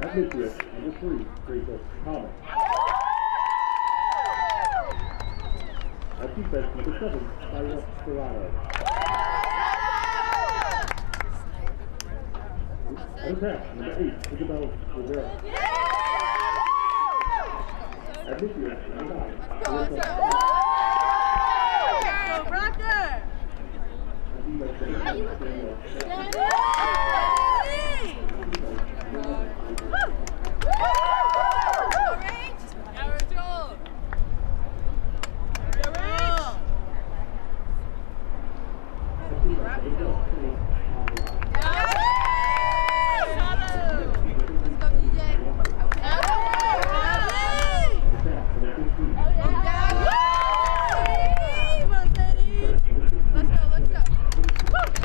At midfield, number 3, Rachel Thomas. At defense, number 7, Spires Serrano. At attack, number 8, Isabel Rivera. At midfield, number 9, Rocker! Let's go.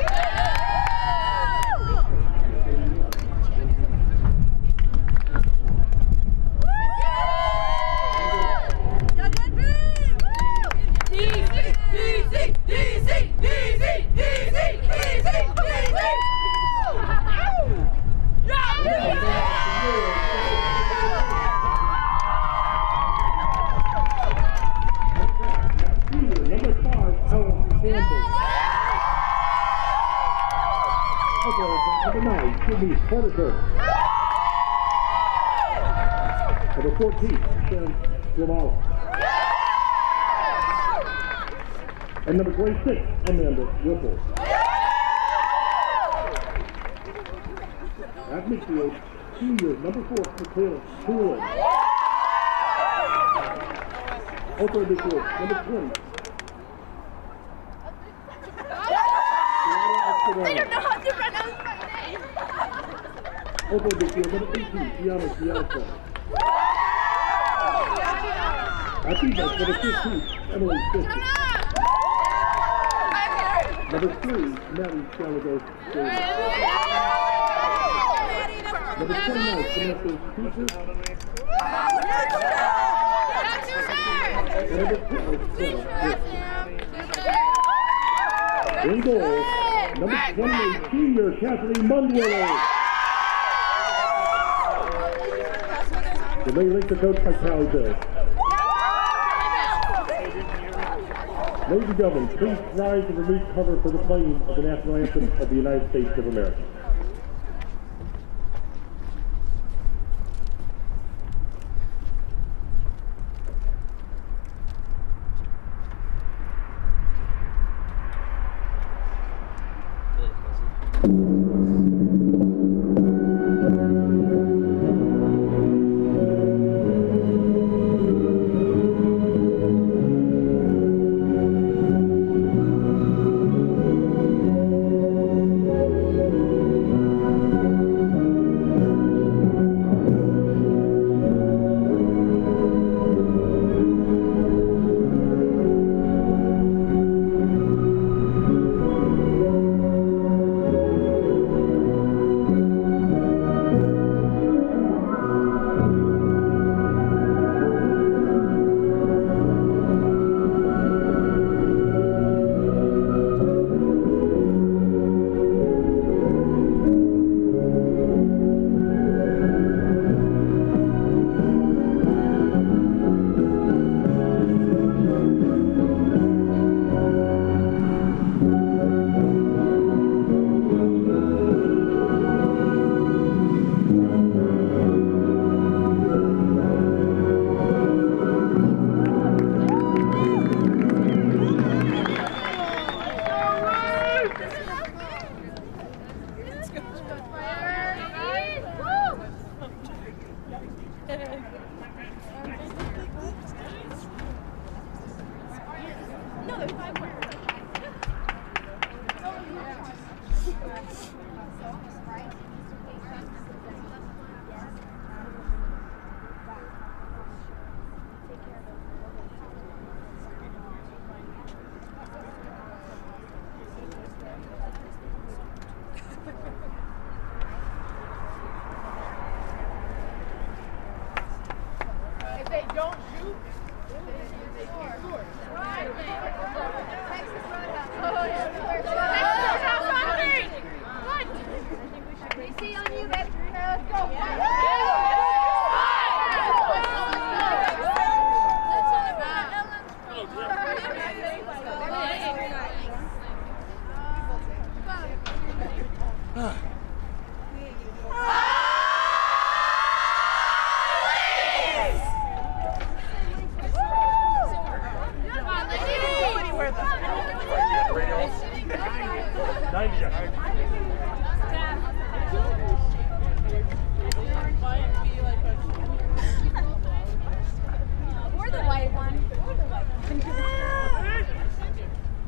Number 9, Sydney Porter. Number 14, Shannon Lamala. And number 26, Amanda Whipple. At midfield, senior number 4, Michaela Coolin. Also at midfield, number 20. I don't know how to pronounce my name. Also at midfield, number 18, Gianna Gianna. At defense, number 15, Emily Fisher. Number 3, Maddie Gallagher. Number 29, Samantha Peter. And number 12, Sarah. In goal, number 28, senior Kathleen Mundwiller. The Lady Lynx are coached by Callie Bill. Ladies and gentlemen, please rise and remove cover for the playing of the national anthem of the United States of America.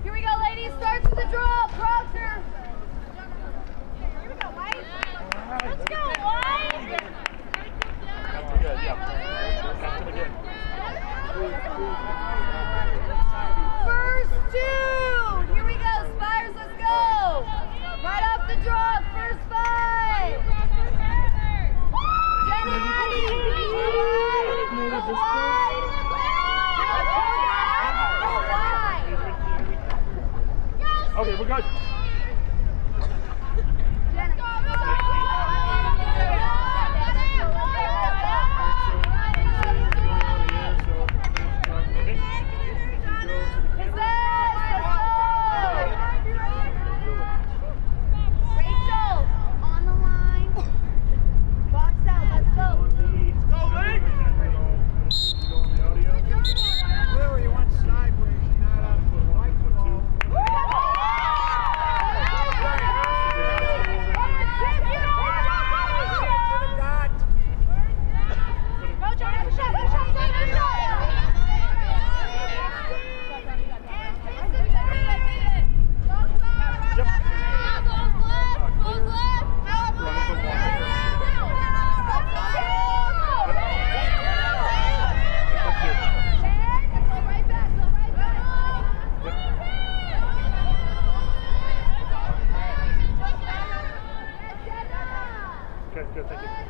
Here we go, ladies. Starts with the draw. Proctor. Here we go. Good, thank you.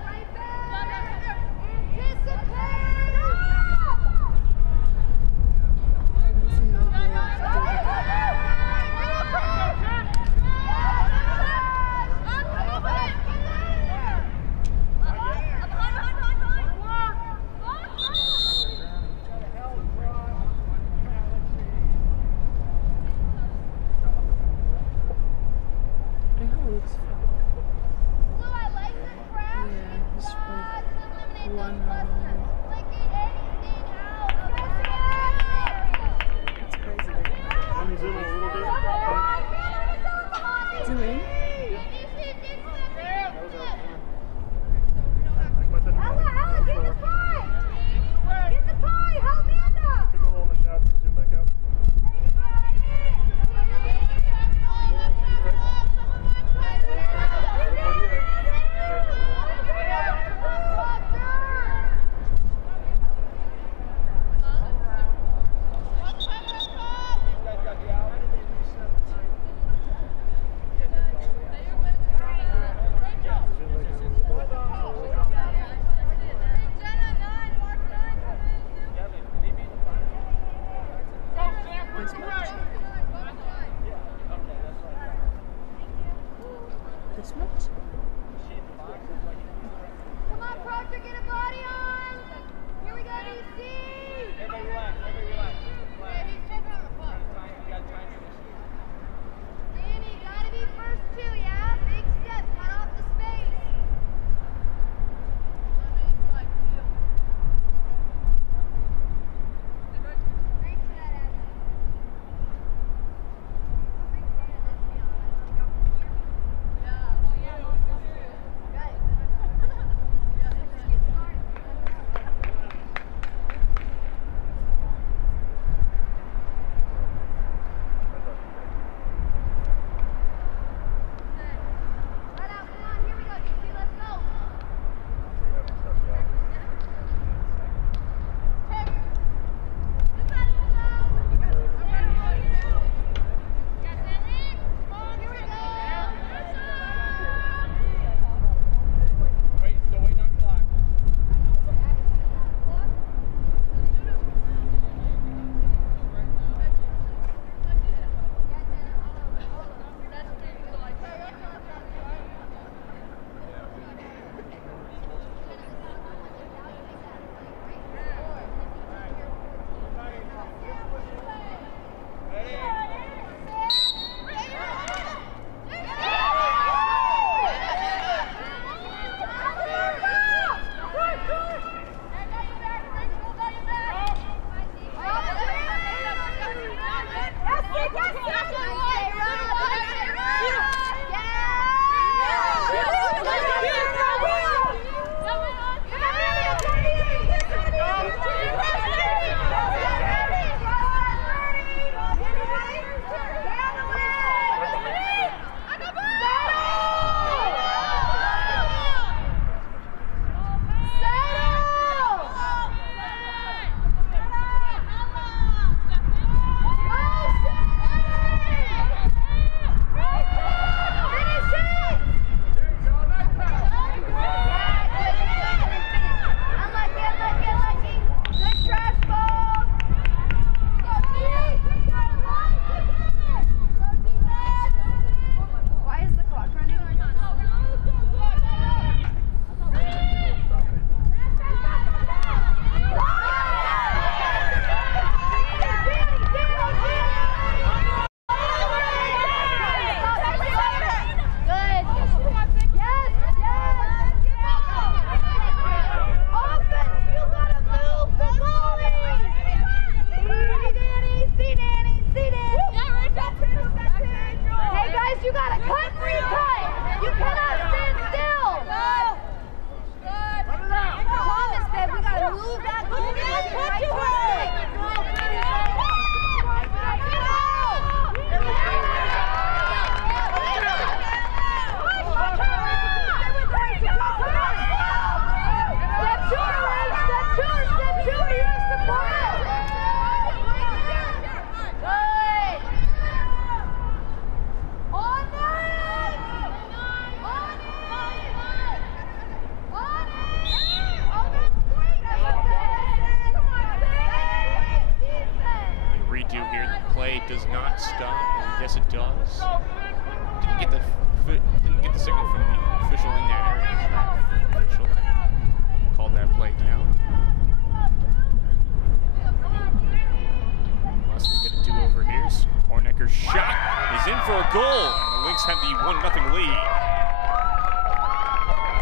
goal. And the Lynx have the 1-0 lead.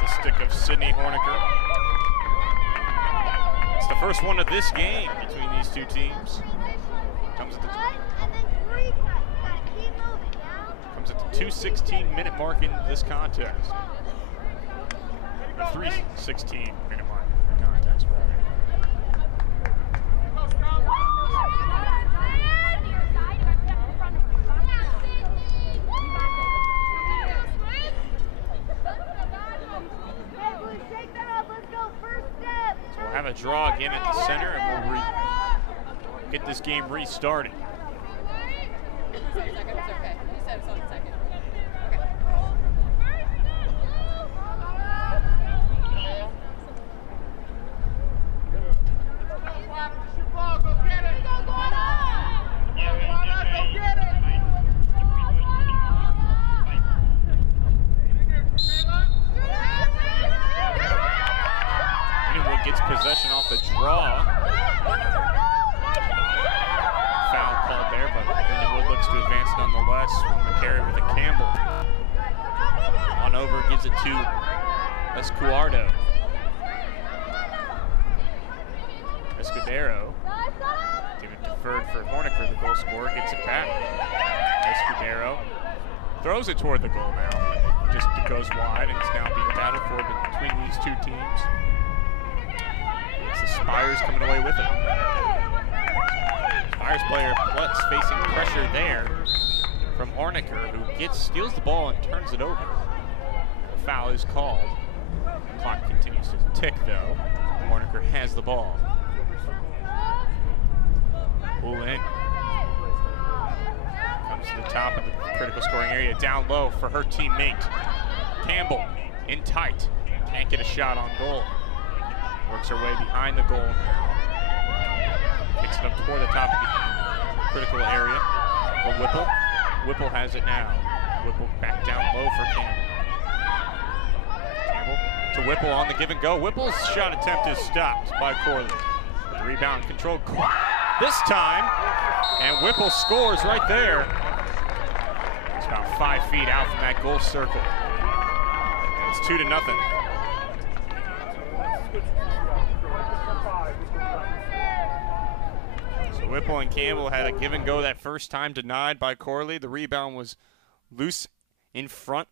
The stick of Sydney Horniker. It's the first one of this game between these two teams. Comes at the 2:16-minute mark in this contest. 3:16-minute mark in the contest. So we'll have a draw again at the center, and we'll get this game restarted. Lindenwood gets possession off the draw. Foul called there, but Lindenwood looks to advance nonetheless from the carry with a Campbell. On over, gives it to Escuardo. Escudero. Give it deferred for Horniker, the goal scorer, gets it back. Escudero throws it toward the goal now. Just goes wide, and it's now being battled for between these two teams. It's the Spires coming away with it. Spires player Plutz facing pressure there from Horniker, who steals the ball and turns it over. A foul is called. The clock continues to tick though. Horniker has the ball. Pull in. Comes to the top of the critical scoring area, down low for her teammate. Campbell in tight. Can't get a shot on goal. Works her way behind the goal. Kicks it up toward the top of the critical area for Whipple. Whipple has it now. Whipple back down low for Campbell. Campbell to Whipple on the give and go. Whipple's shot attempt is stopped by Corley. The rebound controlled this time, and Whipple scores right there. It's about 5 feet out from that goal circle. It's 2-0. So Whipple and Campbell had a give and go that first time, denied by Corley. The rebound was loose in front.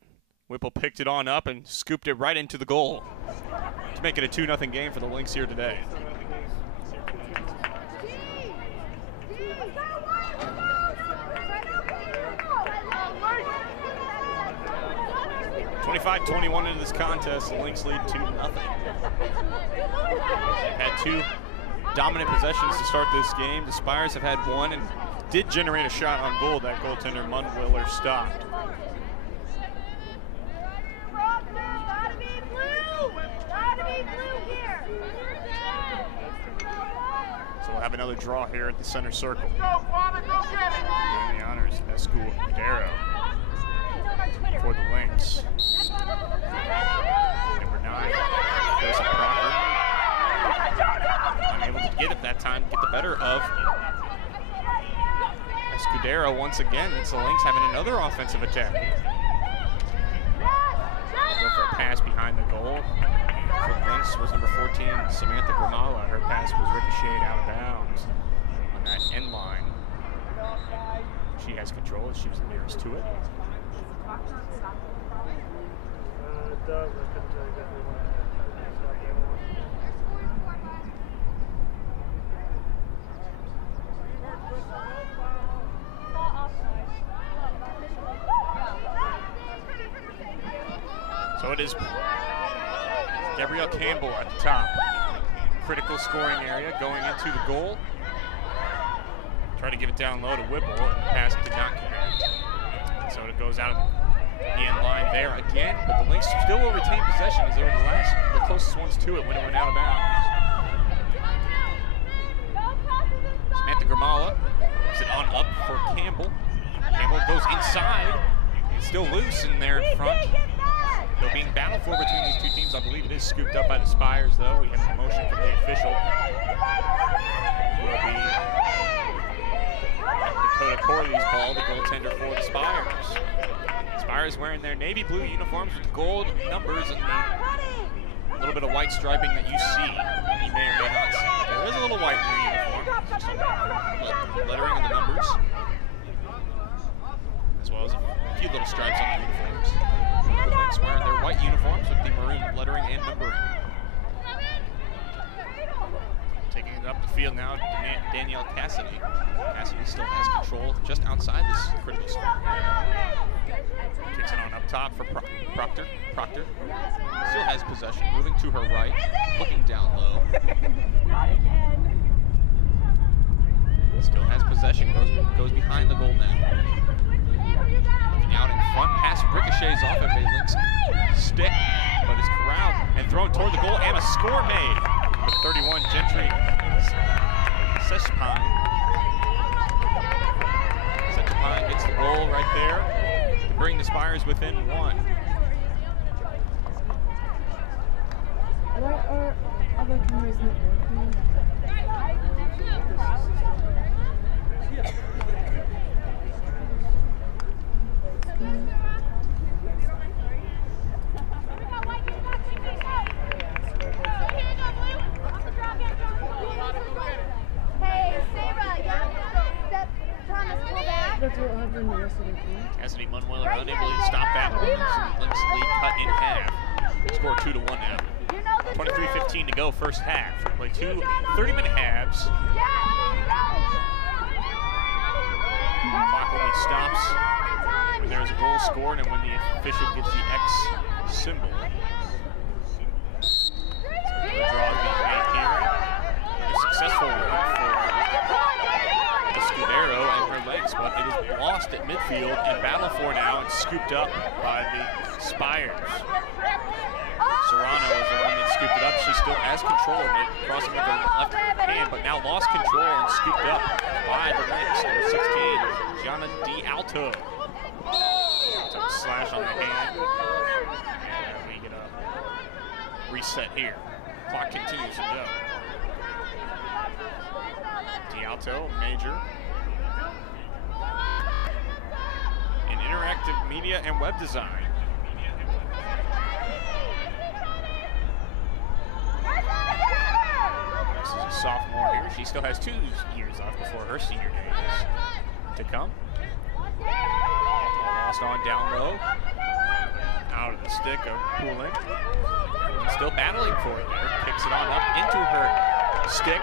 Whipple picked it on up and scooped it right into the goal to make it a 2-0 game for the Lynx here today. 25-21 into this contest, the Lynx lead 2-0. Had two dominant possessions to start this game. The Spires have had one and did generate a shot on goal. That goaltender Mundwiller stopped. So we'll have another draw here at the center circle. Doing the honors, Escudero for the Lynx. Number 9, Joseph Crocker. Unable to get it that time, get the better of Escudero once again. It's the Lynx having another offensive attack. Go for a pass behind the goal. For the Lynx was number 14, Samantha Gramala. Her pass was ricocheted out of bounds on that end line. She has control as she was the nearest to it. It does. I couldn't tell you exactly why. So it is Gabrielle Campbell at the top. Critical scoring area going into the goal. Try to give it down low to Whipple. Pass did not connect. So it goes out of the end line there again, but the Lynx still will retain possession as they were the closest ones to it when it went out of bounds. Samantha Gramala puts it on up for Campbell. Campbell goes inside. It's still loose in there in front. Though being battled for between these two teams, I believe it is scooped up by the Spires, though. We have a motion from the official. Will be Dakota Corley's ball, the goaltender for the Spires. Spires wearing their navy blue uniforms with gold numbers and the little bit of white striping that you see. You may or may not see. There is a little white in their uniform. Just some lettering on the numbers, as well as a few little stripes on the uniforms. The Lynx wearing their white uniforms with the maroon lettering and numbering. Taking it up the field now, Danielle Cassidy. Cassidy still has control just outside this critical score. Kicks it on up top for Proctor. Proctor still has possession, moving to her right, looking down low. Still has possession, goes behind the goal net. Looking out in front, pass ricochets off of a Lynx stick, but is corralled and thrown toward the goal, and a score made. With 31, Gentry Seshpine. Seshpine gets the goal right there to bring the Spires within one. Why are other cameras not working? That's what happened yesterday. Cassidy Munweller unable to stop that one. Lynx lead cut in half. Score 2-1 now. 23:15 to go first half. Play two 30-minute halves. Clock only stops when there's a goal scored and when the official gives the X symbol. So the draw is being made here. A successful one for Escudero and her Lynx, but it is lost at midfield and battled for now and scooped up by the Spires. Serrano is the one that scooped it up. She still has control of it, crossing with her left hand, but now lost control and scooped up by the Lynx. Number 16, Gianna D'Alto. Slash on the hand. And we get a reset here. Clock continues to go. D'Alto, major. In interactive media and web design. This is a sophomore here. She still has 2 years left before her senior days to come. Lost on down low. Out of the stick of Pooling. Still battling for it there. Kicks it on up into her stick.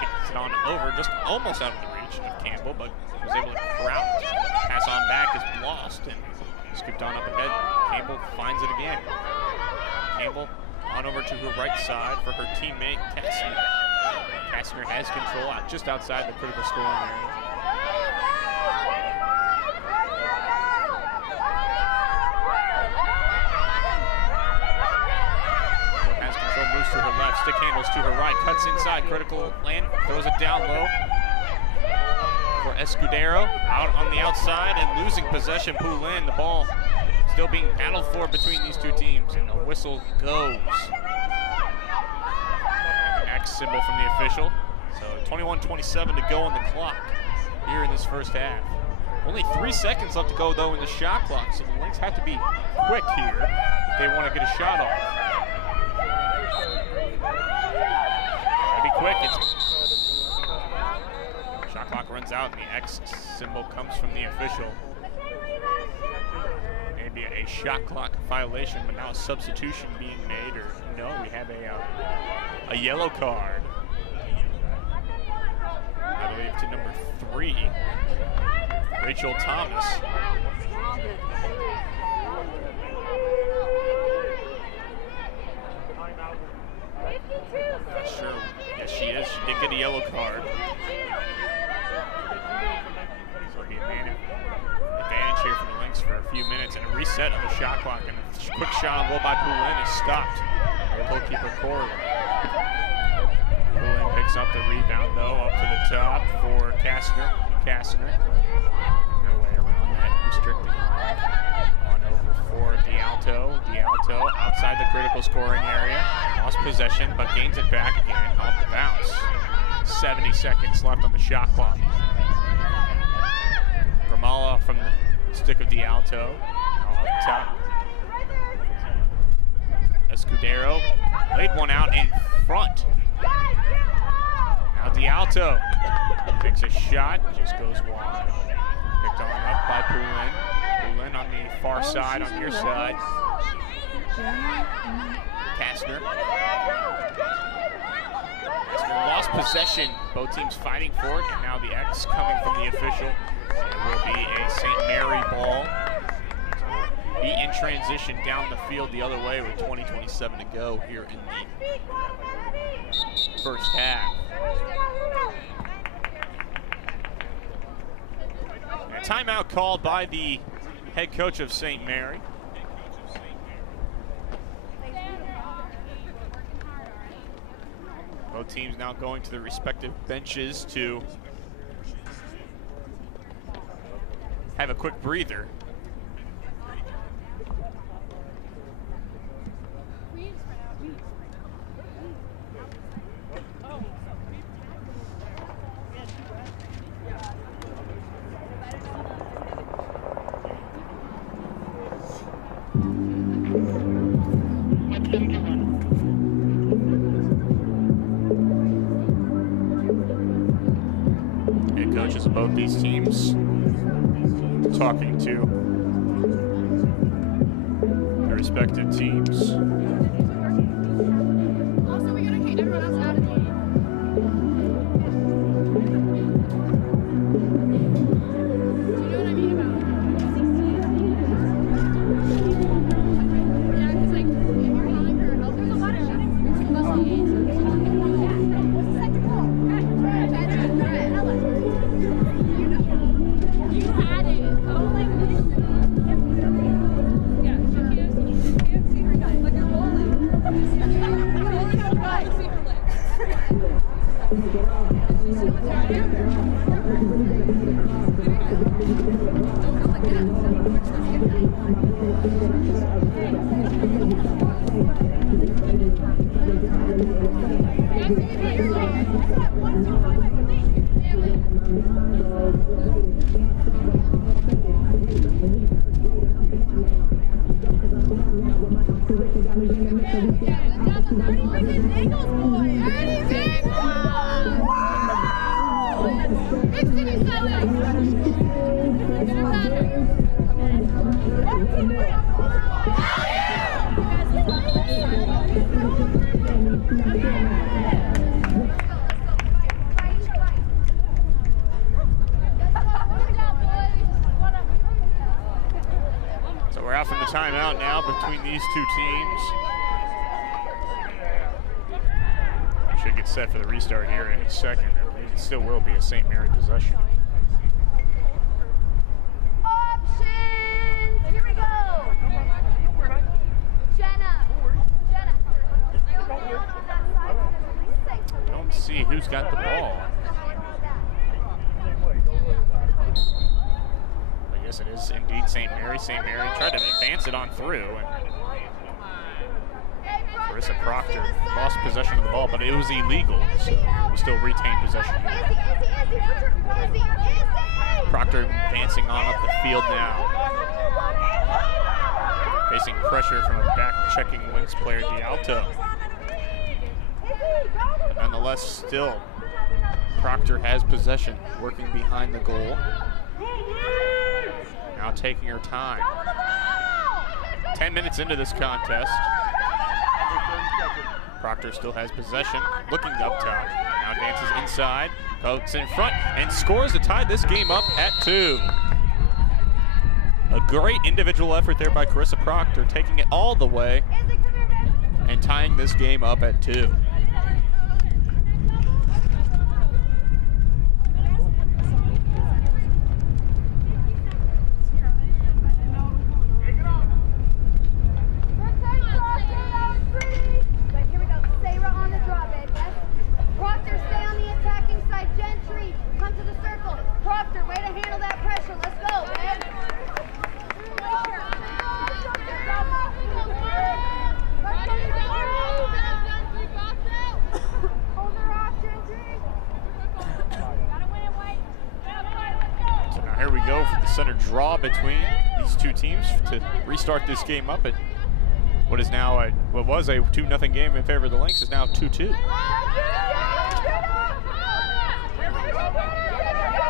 Kicks it on over, just almost out of the reach of Campbell, but was able to corral it. Pass on back is lost and scooped on up ahead. Campbell finds it again. Campbell on over to her right side for her teammate Kastner. Kastner has control out just outside the critical scoring area. Has control, moves to her left, stick handles to her right, cuts inside, critical land, throws it down low for Escudero. Out on the outside and losing possession, Poulin. The ball still being battled for between these two teams, and the whistle goes. X symbol from the official. So 21:27 to go on the clock here in this first half. Only 3 seconds left to go though in the shot clock, so the Lynx have to be quick here if they want to get a shot off. Gotta be quick. Shot clock runs out and the X symbol comes from the official. Maybe a shot clock violation, but now a substitution being made, or no, we have a yellow card. I believe to number 3, Rachel Thomas. Not sure. Yes, she is. She did get a yellow card. So it'll be advantage here for the Lynx for a few minutes, and a reset of the shot clock, and a quick shot on goal by Poulin is stopped by goalkeeper Corley. Poulin picks up the rebound though, up to the top for Kastner. No way around that restricting line. On over for D'Alto. D'Alto outside the critical scoring area. Lost possession, but gains it back again off the bounce. 70 seconds left on the shot clock. Ramala from the stick of D'Alto. Up top. Escudero laid one out in front. Now D'Alto takes a shot, just goes wide. Picked on up by Poulin. Poulin on the far side, on your side. Kastner. Kastner lost possession. Both teams fighting for it, and now the X coming from the official. It will be a St. Mary ball. Be in transition down the field the other way with 20:27 to go here in the first half. A timeout called by the head coach of St. Mary. Both teams now going to their respective benches to have a quick breather. Head coaches of both these teams talking to their respective teams. Also, we gotta keep everyone else out of the game. Do you know what I mean about yeah, because like if you're calling for help, there's a lot of shooting. You had it. Oh my goodness. Yeah, she can't see her guys. Like you're bowling. So we're out from the timeout now between these two teams. Should get set for the restart here in a second. It still will be a St. Mary possession. Options! Here we go! Jenna! I don't see who's got the ball. I guess it is indeed St. Mary. St. Mary tried to advance it on through. Carissa Proctor lost possession of the ball, but it was illegal, so we still retain possession. Proctor advancing on up the field now. Facing pressure from a back-checking Lynx player, D'Alto. But nonetheless, still, Proctor has possession, working behind the goal. Now taking her time. 10 minutes into this contest. Proctor still has possession, looking up top. Now dances inside, pokes in front, and scores to tie this game up at 2. A great individual effort there by Carissa Proctor, taking it all the way and tying this game up at 2. center draw between these two teams to restart this game up at what is now what was a 2-0 game in favor of the Lynx is now 2-2.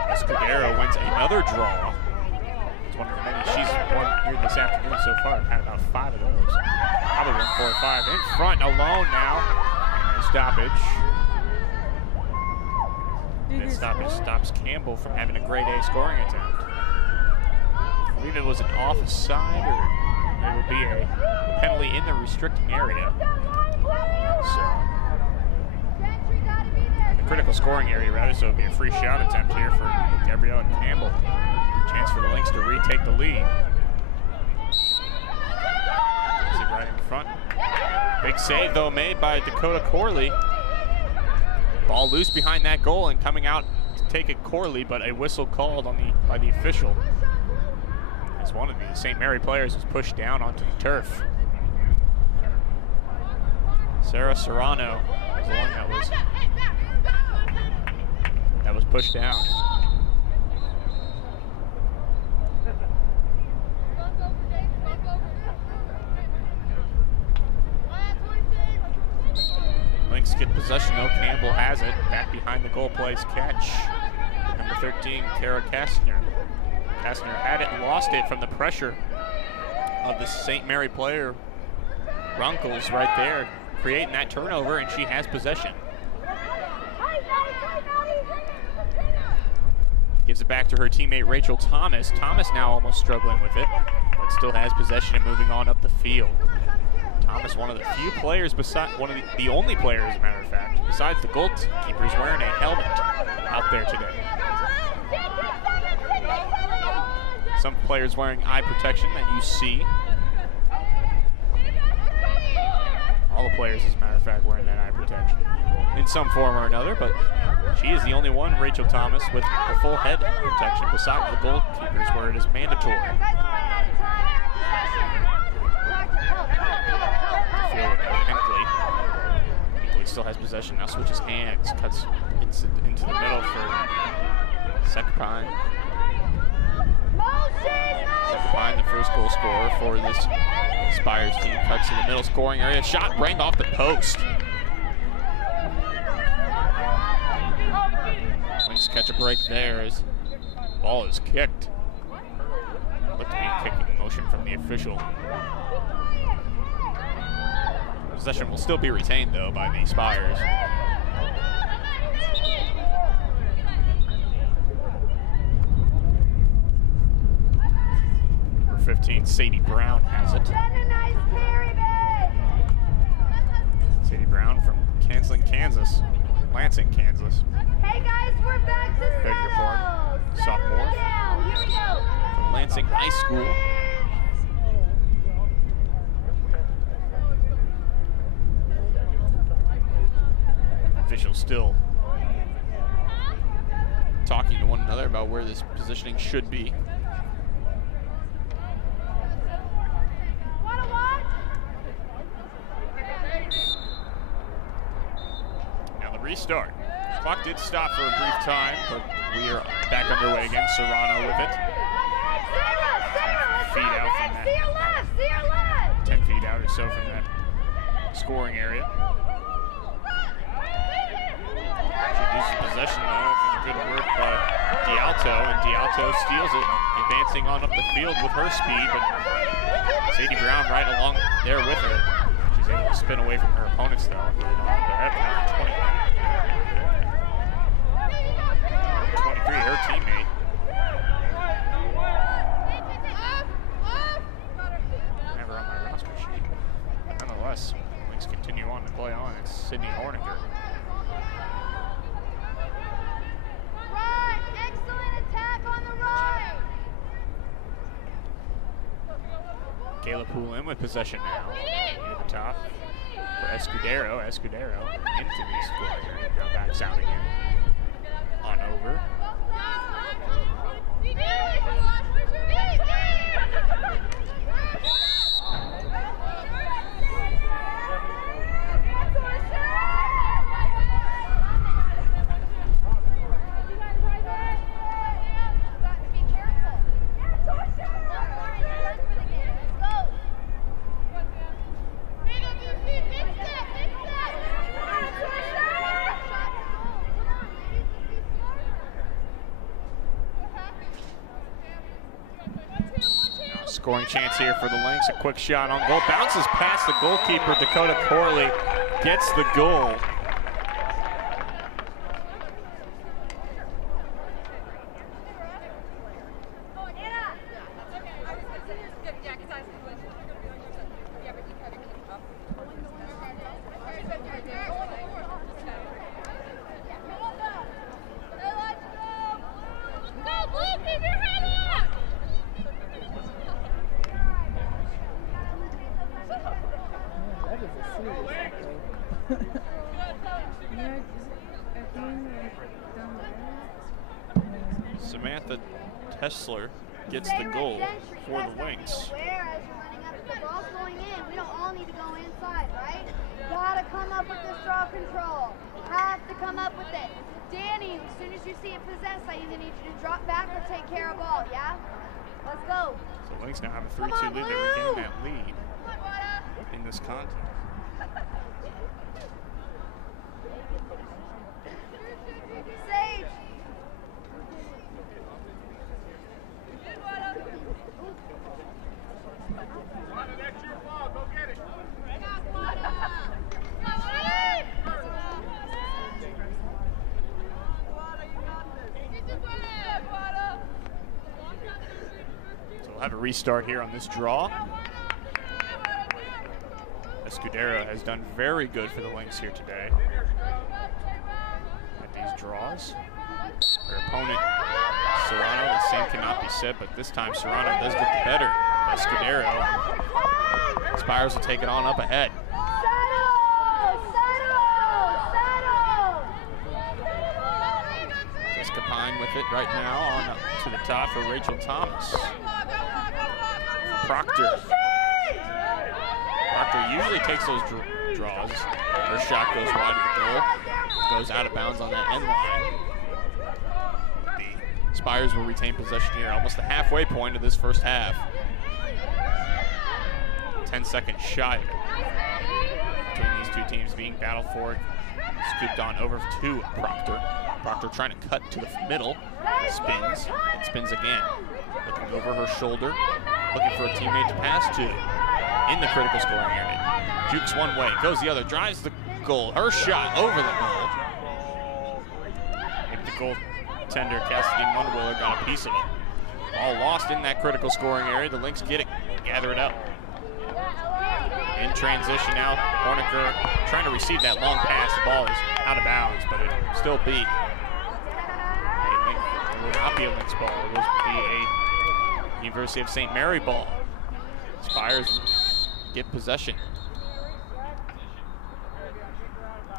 Escudero wins another draw. It's one of the many she's won here this afternoon so far. Had about 5 of those. Probably won 4 or 5. In front, alone now. And a stoppage. That stoppage stops Campbell from having a grade A scoring attempt. I believe it was an offside, or there will be a penalty in the restricting area. So, the critical scoring area, rather, so it would be a free shot attempt here for Gabrielle and Campbell. Chance for the Lynx to retake the lead. Is it right in front? Big save, though, made by Dakota Corley. Ball loose behind that goal and coming out to take it Corley, but a whistle called on by the official. As one of the St. Mary players was pushed down onto the turf. Sarah Serrano was the one that was pushed down. Lynx get possession though. Campbell has it. Back behind the goal plays catch. Number 13, Kara Kastner. Kastner had it and lost it from the pressure of the St. Mary player, Runkles, right there, creating that turnover, and she has possession. Gives it back to her teammate Rachel Thomas. Thomas now almost struggling with it, but still has possession and moving on up the field. Thomas, one of the few players, one of the only players, as a matter of fact, besides the goalkeepers, wearing a helmet out there today. Some players wearing eye protection that you see. All the players, as a matter of fact, wearing that eye protection in some form or another, but she is the only one, Rachel Thomas, with a full head protection besides the goalkeepers, where it is mandatory. Hinkley still has possession, now switches hands, cuts into the middle for Sekapine. Sekapine, the first goal scorer for this Spires team, cuts in the middle scoring area. Shot rang off the post. Lynx catch a break there as the ball is kicked. Looked to be a kicking motion from the official. Possession will still be retained, though, by the Spires. Number 15, Sadie Brown has it. Sadie Brown from Lansing, Kansas. Hey guys, we're back to Beg your pardon. Sophomore from Lansing High School. Officials still talking to one another about where this positioning should be. Now the restart. Clock did stop for a brief time, but we are back underway again. Serrano with it. Feet out from that. 10 feet out or so from that scoring area. She loses possession though for the good work by D'Alto, and D'Alto steals it, advancing on up the field with her speed, but Sadie Brown right along there with her. She's able to spin away from her opponents though. Number 23, her teammate. Never on my roster sheet. Nonetheless, Lynx continue on to play on. It's Sydney Horniger. Kayla Poulin with possession now. Near the top for Escudero. Escudero into the scoring area. Now backs out again. On over. Scoring chance here for the Lynx. A quick shot on goal. Bounces past the goalkeeper. Dakota Corley gets the goal. Samantha Tessler gets the goal for the Lynx. As you're running up, the ball's going in. We don't all need to go inside, right? Gotta come up with this draw control. Have to come up with it. Danny, as soon as you see it possessed, I either need you to drop back or take care of ball, yeah? Let's go. So Lynx now have a 3-2 lead. They regain that lead in this contest. Sage. That's your ball. Go get it. So we'll have a restart here on this draw. Escudero has done very good for the Lynx here today at these draws. Her opponent, Serrano, the same cannot be said, but this time Serrano does get the better. Escudero. Spires will take it on up ahead. Escapine with it right now on up to the top for Rachel Thomas. Proctor. Proctor usually takes those draws. Her shot goes wide of the goal. Goes out of bounds on that end line. The Spires will retain possession here, almost the halfway point of this first half. 10 seconds shy between these two teams being battled for it. Scooped on over to Proctor. Proctor trying to cut to the middle. Spins and spins again. Looking over her shoulder. Looking for a teammate to pass to. In the critical scoring area. Jukes one way, goes the other, drives the goal. Her shot over the goal. Maybe the goaltender, Cassidy Mundwiller, got a piece of it. All lost in that critical scoring area. The Lynx get it, gather it up. In transition now, Horniker trying to receive that long pass. The ball is out of bounds, but it'll still be it will not be a Lynx ball. It will be a University of St. Mary ball. Spires get possession.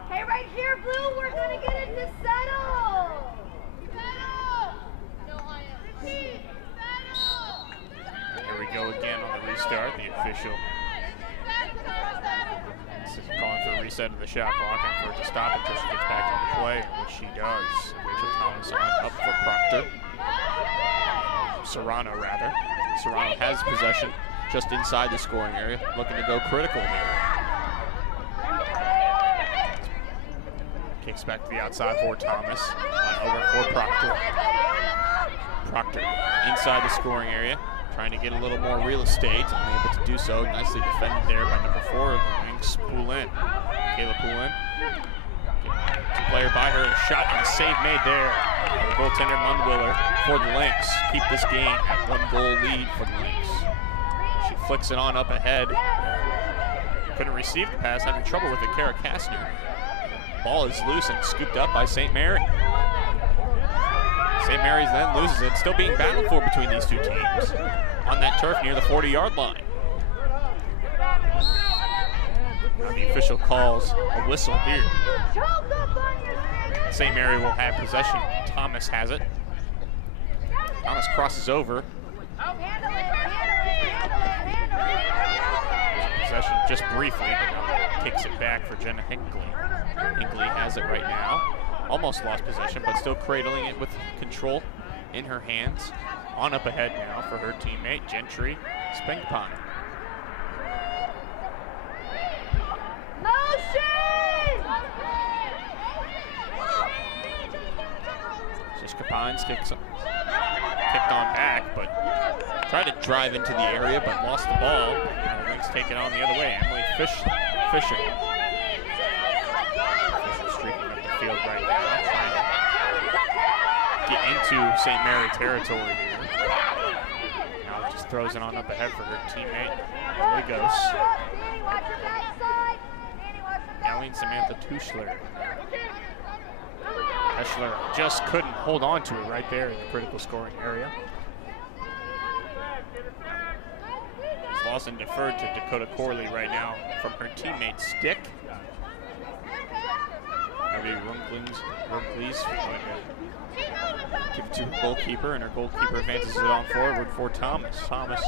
Hey, right here, Blue, we're gonna get it to settle. Here we go again on the restart. The official calling for a reset of the shot clock and for it to stop until she gets back into play, which she does. Rachel Thomas on up for Proctor. Serrano, rather. Serrano has possession just inside the scoring area, looking to go critical here. Kicks back to the outside for Thomas. On over for Proctor. Proctor inside the scoring area, trying to get a little more real estate. Unable to do so. Nicely defended there by number 4 of the Lynx, Poulin. Kayla Poulin. Player by her, a shot and a save made there. The goaltender Mundwiller for the Lynx. Keep this game at 1-goal lead for the Lynx. She flicks it on up ahead. Couldn't receive the pass, having trouble with it, Kara Kastner. Ball is loose and scooped up by St. Mary. St. Mary's then loses it, still being battled for between these two teams on that turf near the 40-yard line. Now the official calls a whistle here. St. Mary will have possession. Thomas has it. Thomas crosses over. Possession just briefly, but now kicks it back for Jenna Hinckley. Hinckley has it right now. Almost lost possession, but still cradling it with control in her hands. On up ahead now for her teammate, Gentry Spengpine. Shishka Pines kicked on back, but tried to drive into the area, but lost the ball. Now the Lynx take it on the other way. Emily Fisher. Fisher streaking up the field right now, trying to get into St. Mary territory here. Now just throws it on up ahead for her teammate, Ligos. Eileen Samantha Tuschler. Eschler just couldn't hold on to it right there in the critical scoring area. Lawson deferred to Dakota Corley right now from her teammate Stick. Maybe Rumkleys going to give it to her goalkeeper, and her goalkeeper advances it on forward for Thomas. Thomas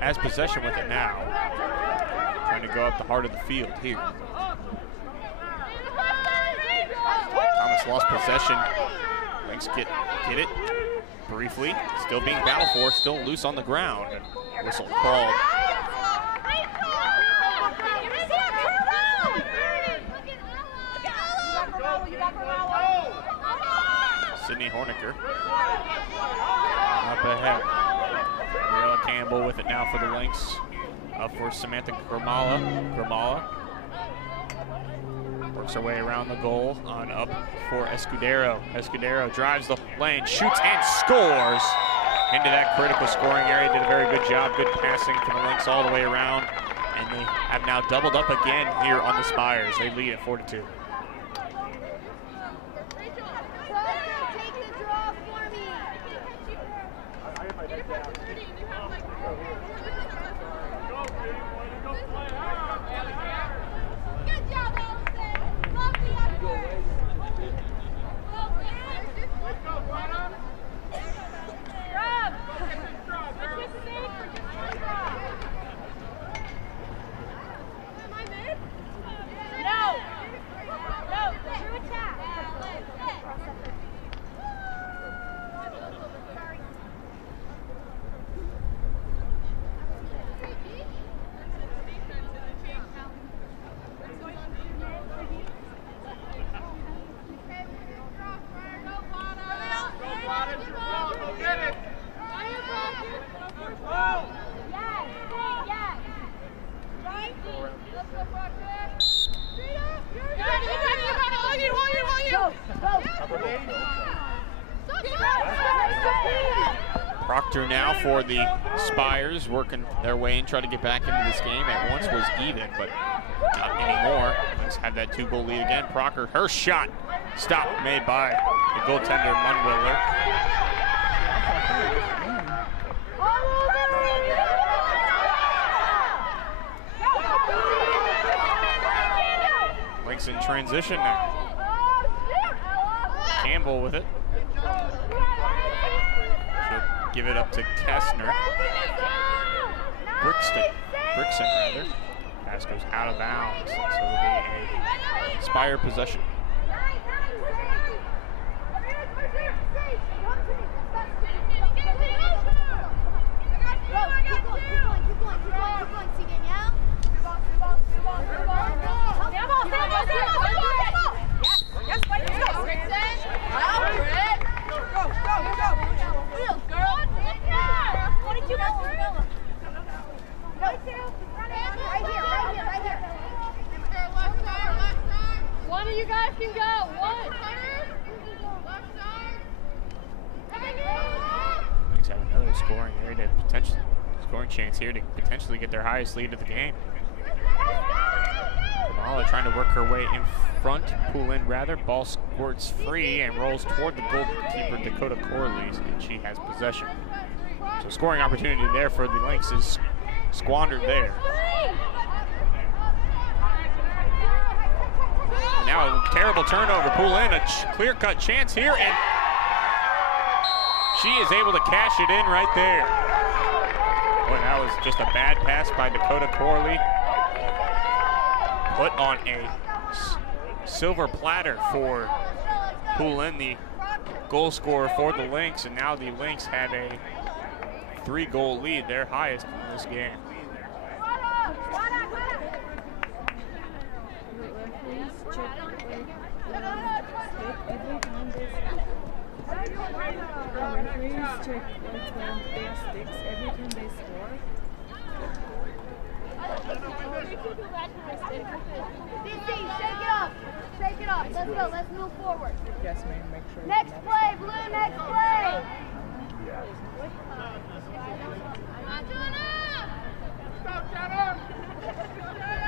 has possession with it now, trying to go up the heart of the field here. Thomas lost possession. Lynx get it briefly. Still being battled for, still loose on the ground. Whistle called. Sydney Horniker up ahead. Gabriella Campbell with it now for the Lynx. Up for Samantha Gramala. Works her way around the goal on up for Escudero. Escudero drives the lane, shoots and scores into that critical scoring area. Did a very good job, good passing for the Lynx all the way around. And they have now doubled up again here on the Spires. They lead at 4-2. Proctor now for the Spires, working their way and trying to get back into this game. It once was even, but not anymore. Let's have that 2-goal lead again. Proctor, her shot, stop made by the goaltender Munwiller. Lynx in transition now. Campbell with it. She'll give it up to Kessner. Brixton rather. Pass goes out of bounds. So it'll be a Spire possession. One of you guys can go. One. Lynx have another scoring area to potentially scoring chance here to potentially get their highest lead of the game. Kamala trying to work her way in front, pull in rather. Ball squirts free and rolls toward the goalkeeper Dakota Corley, and she has possession. So scoring opportunity there for the Lynx is squandered there. Now a terrible turnover, pull in, a clear-cut chance here, and she is able to cash it in right there. Boy, that was just a bad pass by Dakota Corley. Put on a silver platter for Poulin, the goal scorer for the Lynx, and now the Lynx have a 3-goal lead, their highest in this game. Referees check their sticks every time they let's move forward. Yes, ma'am. Make sure. Next play, Blue, next play.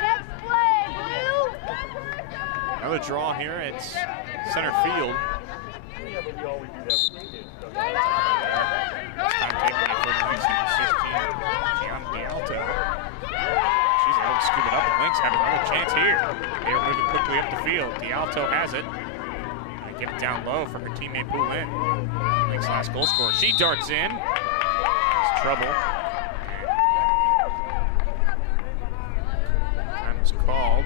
Next play, Blue. Another draw here. It's center field. Yeah, but you always do that with these kids. This time taking it for the Lynx number 16, Gianna D'Alto. She's able to scoop it up. The Lynx have another chance here. They are moving quickly up the field. D'Alto has it. They give it down low for her teammate Poulin. Lynx last goal scorer. She darts in. It's trouble. Time is called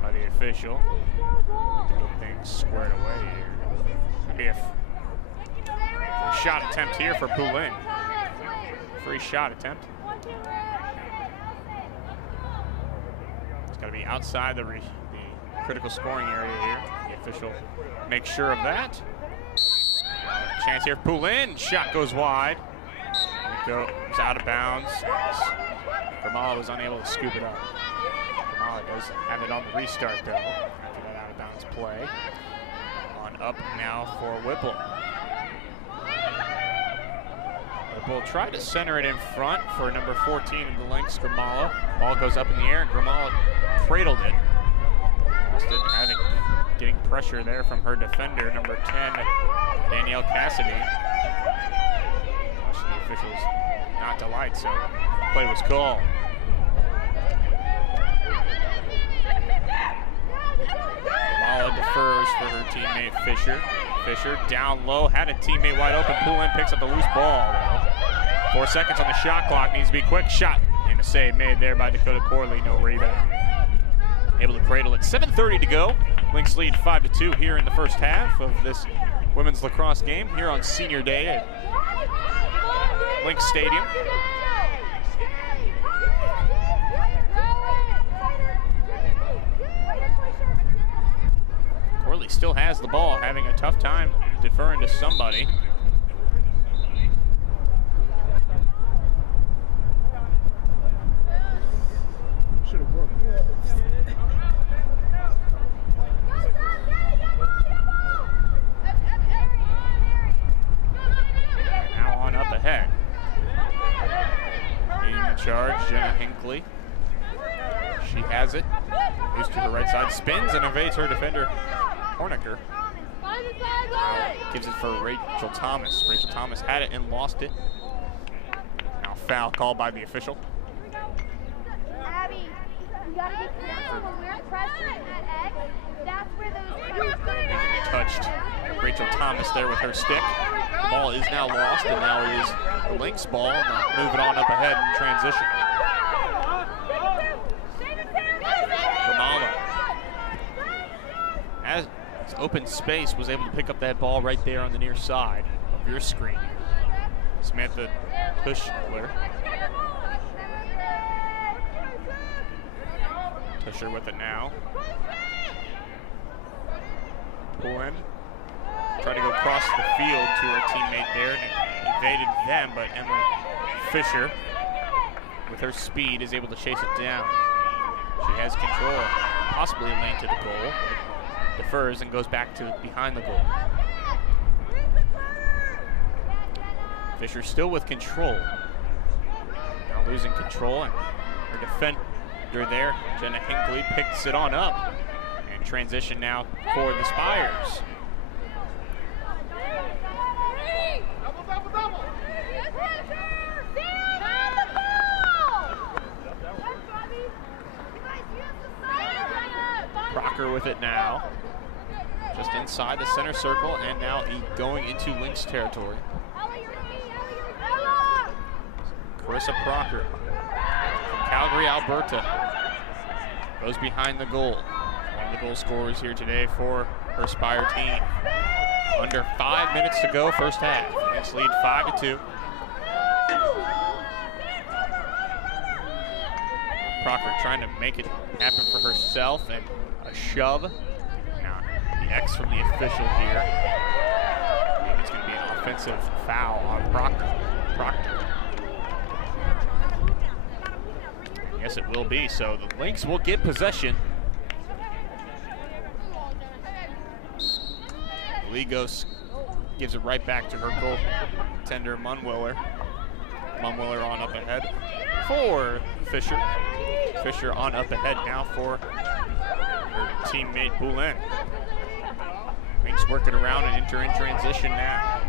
by the official to get things squared away here. If shot attempt here for Poulin. Free shot attempt. It's got to be outside the critical scoring area here. The official makes sure of that. Chance here for Poulin. Shot goes wide. It goes out of bounds. Grimala was unable to scoop it up. Grimala does have it on the restart though after that out of bounds play. Up now for Whipple. Whipple tried to center it in front for number 14 of the Lynx, Grimala. Ball goes up in the air and Grimala cradled it. Getting pressure there from her defender, number 10, Danielle Cassidy. Watching the officials not delight, so play was called. Grimala defers for her teammate Fisher. Fisher down low, had a teammate wide open. Poulin picks up the loose ball. 4 seconds on the shot clock, needs to be quick. Shot and a save made there by Dakota Corley, no rebound. Able to cradle it. 7:30 to go. Lynx lead 5-2 here in the first half of this women's lacrosse game here on Senior Day at Lynx Stadium. Corley still has the ball, having a tough time deferring to somebody. Should have worked. Now on up ahead. Leading the charge, Jenna Hinckley. She has it. Moves to her right side, spins and evades her defender, Horniker. Gives it for Rachel Thomas. Rachel Thomas had it and lost it. Now foul called by the official. Abby, you gotta be careful when we're pressuring that X. That's where those Touched Rachel Thomas there with her stick. The ball is now lost, and now it is the Lynx ball. And they'll move it on up ahead in transition. Grimala, as open space, was able to pick up that ball right there on the near side of your screen. Samantha Tushler. Tusher with it now. Poulin tried to go across the field to her teammate there and evaded them, but Emily Fisher, with her speed, is able to chase it down. She has control, possibly a lane to the goal, defers and goes back to behind the goal. Fisher still with control. Now losing control, and her defender there, Jenna Hinckley, picks it on up. And transition now for the Spires. Crocker with it now. Just inside the center circle, and now going into Lynx territory. Carissa Crocker from Calgary, Alberta, goes behind the goal. One of the goal scorers here today for her Spire team. Under 5 minutes to go, first half. Lynx lead 5-2. Crocker trying to make it happen for herself, and a shove. Now the X from the official here. Maybe it's going to be an offensive foul on Proctor. Yes, it will be. So the Lynx will get possession. Ligos gives it right back to her goaltender, Munwiller. Munwiller on up ahead for Fisher. Fisher on up ahead now for her teammate Boulin. Lynx working around and enter in transition now.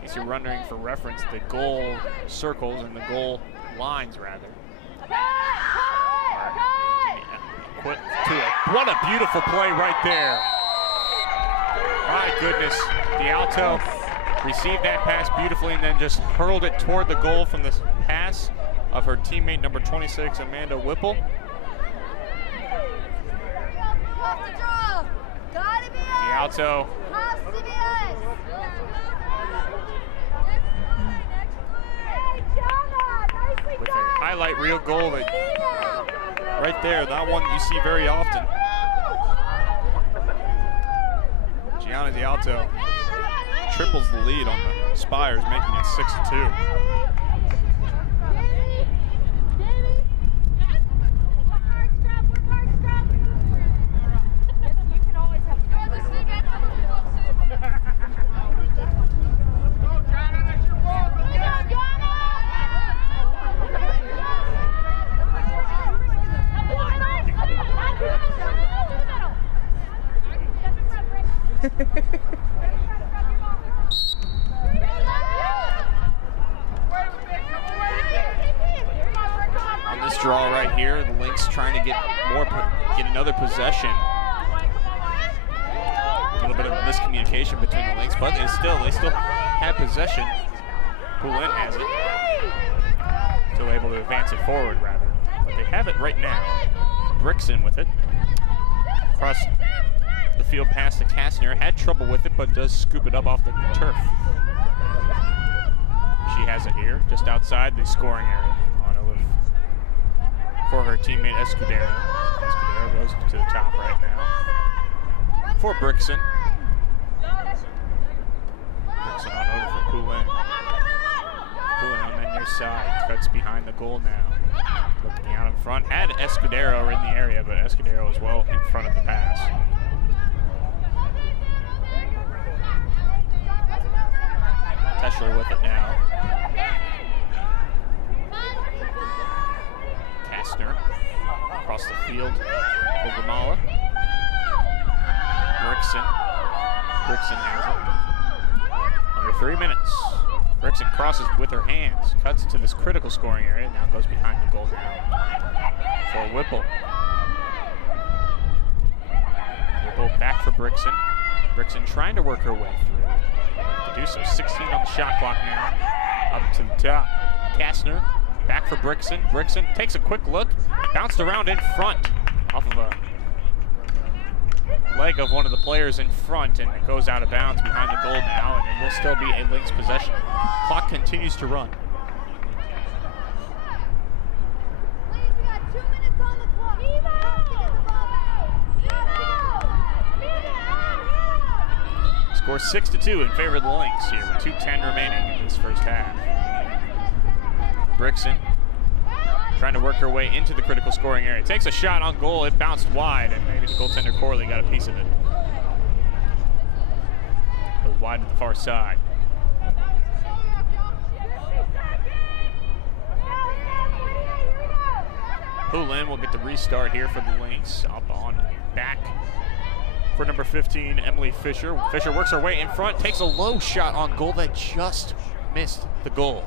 In case you're wondering for reference, the goal circles and the goal lines rather. What a beautiful play right there. My goodness, D'Alto received that pass beautifully and then just hurled it toward the goal from the pass of her teammate number 26, Amanda Whipple. D'Alto with a highlight reel goal that right there, not one that you see very often. Gianna D'Alto triples the lead on the Spires, making it 6-2. On this draw right here, the Lynx trying to get another possession. A little bit of miscommunication between the Lynx, but they still have possession. Poulin has it. Still able to advance it forward rather. But they have it right now. Brixton with it. Across the field pass to Kastner. Had trouble with it, but does scoop it up off the turf. She has it here, just outside the scoring area. On over for her teammate Escudero. Escudero goes to the top right now. For Brixton. Brixton on over for Poulin. Poulin on that near side. Cuts behind the goal now. Looking out in front. Had Escudero in the area, but Escudero is well in front of the pass. Teschler with it now. Kastner across the field for Gamala. Brixton has it. Under 3 minutes. Brixton crosses with her hands, cuts to this critical scoring area, now goes behind the goal now for Whipple. Whipple back for Brixton. Brixton trying to work her way through. To do so, 16 on the shot clock now. Up to the top. Kastner back for Brixton. Brixton takes a quick look, bounced around in front off of a leg of one of the players in front, and it goes out of bounds behind the goal now, and it will still be a Lynx possession. Clock continues to run. Score 6-2 in favor of the Lynx here with 2:10 remaining in this first half. Brixton trying to work her way into the critical scoring area. Takes a shot on goal, it bounced wide, and maybe the goaltender Corley got a piece of it. Goes wide to the far side. Poulin will get the restart here for the Lynx. Up on back for number 15, Emily Fisher. Fisher works her way in front, takes a low shot on goal that just missed the goal.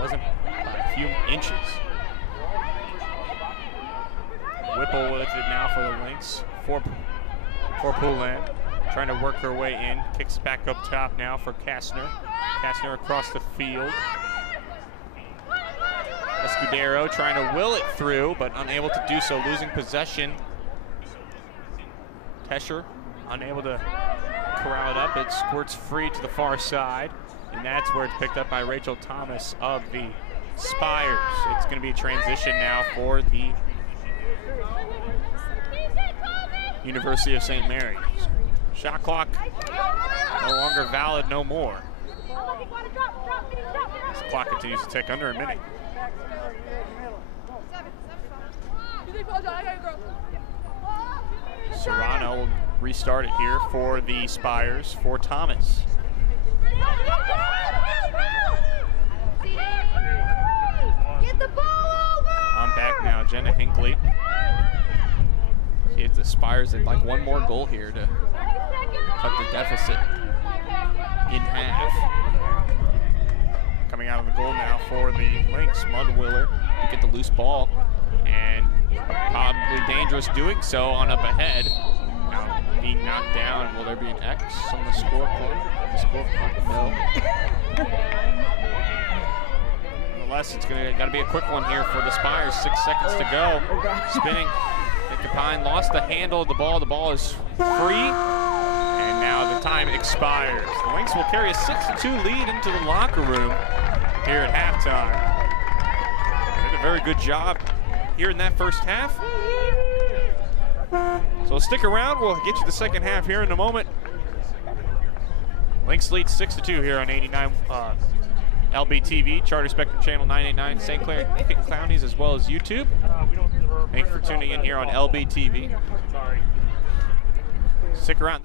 Wasn't by a few inches. Whipple with it now for the Lynx. For Poulin. Trying to work her way in. Kicks back up top now for Kastner. Kastner across the field. Escudero trying to will it through, but unable to do so, losing possession. Tescher unable to corral it up. It squirts free to the far side, and that's where it's picked up by Rachel Thomas of the Spires. It's going to be a transition now for the University of St. Mary's. Shot clock no longer valid, no more. This clock continues to tick under a minute. Serrano will restart it here for the Spires for Thomas. Get the ball over! On back now, Jenna Hinckley. See if the Spires had like one more goal here to cut the deficit in half. Coming out of the goal now for the Lynx, Mudwiller to get the loose ball, and probably dangerous doing so on up ahead. Now being knocked down. Will there be an X on the scoreboard? No. Nonetheless, it's gotta be a quick one here for the Spires. 6 seconds to go. Spinning. Capine lost the handle of the ball. The ball is free, and now the time expires. The Lynx will carry a 6-2 lead into the locker room here at halftime. Did a very good job here in that first half. So stick around. We'll get you the second half here in a moment. Lynx leads 6-2 here on 89 LBTV, Charter Spectrum Channel 989, St. Clair and Pickett counties, as well as YouTube. Thanks for tuning in here on LBTV. Sorry. Stick around.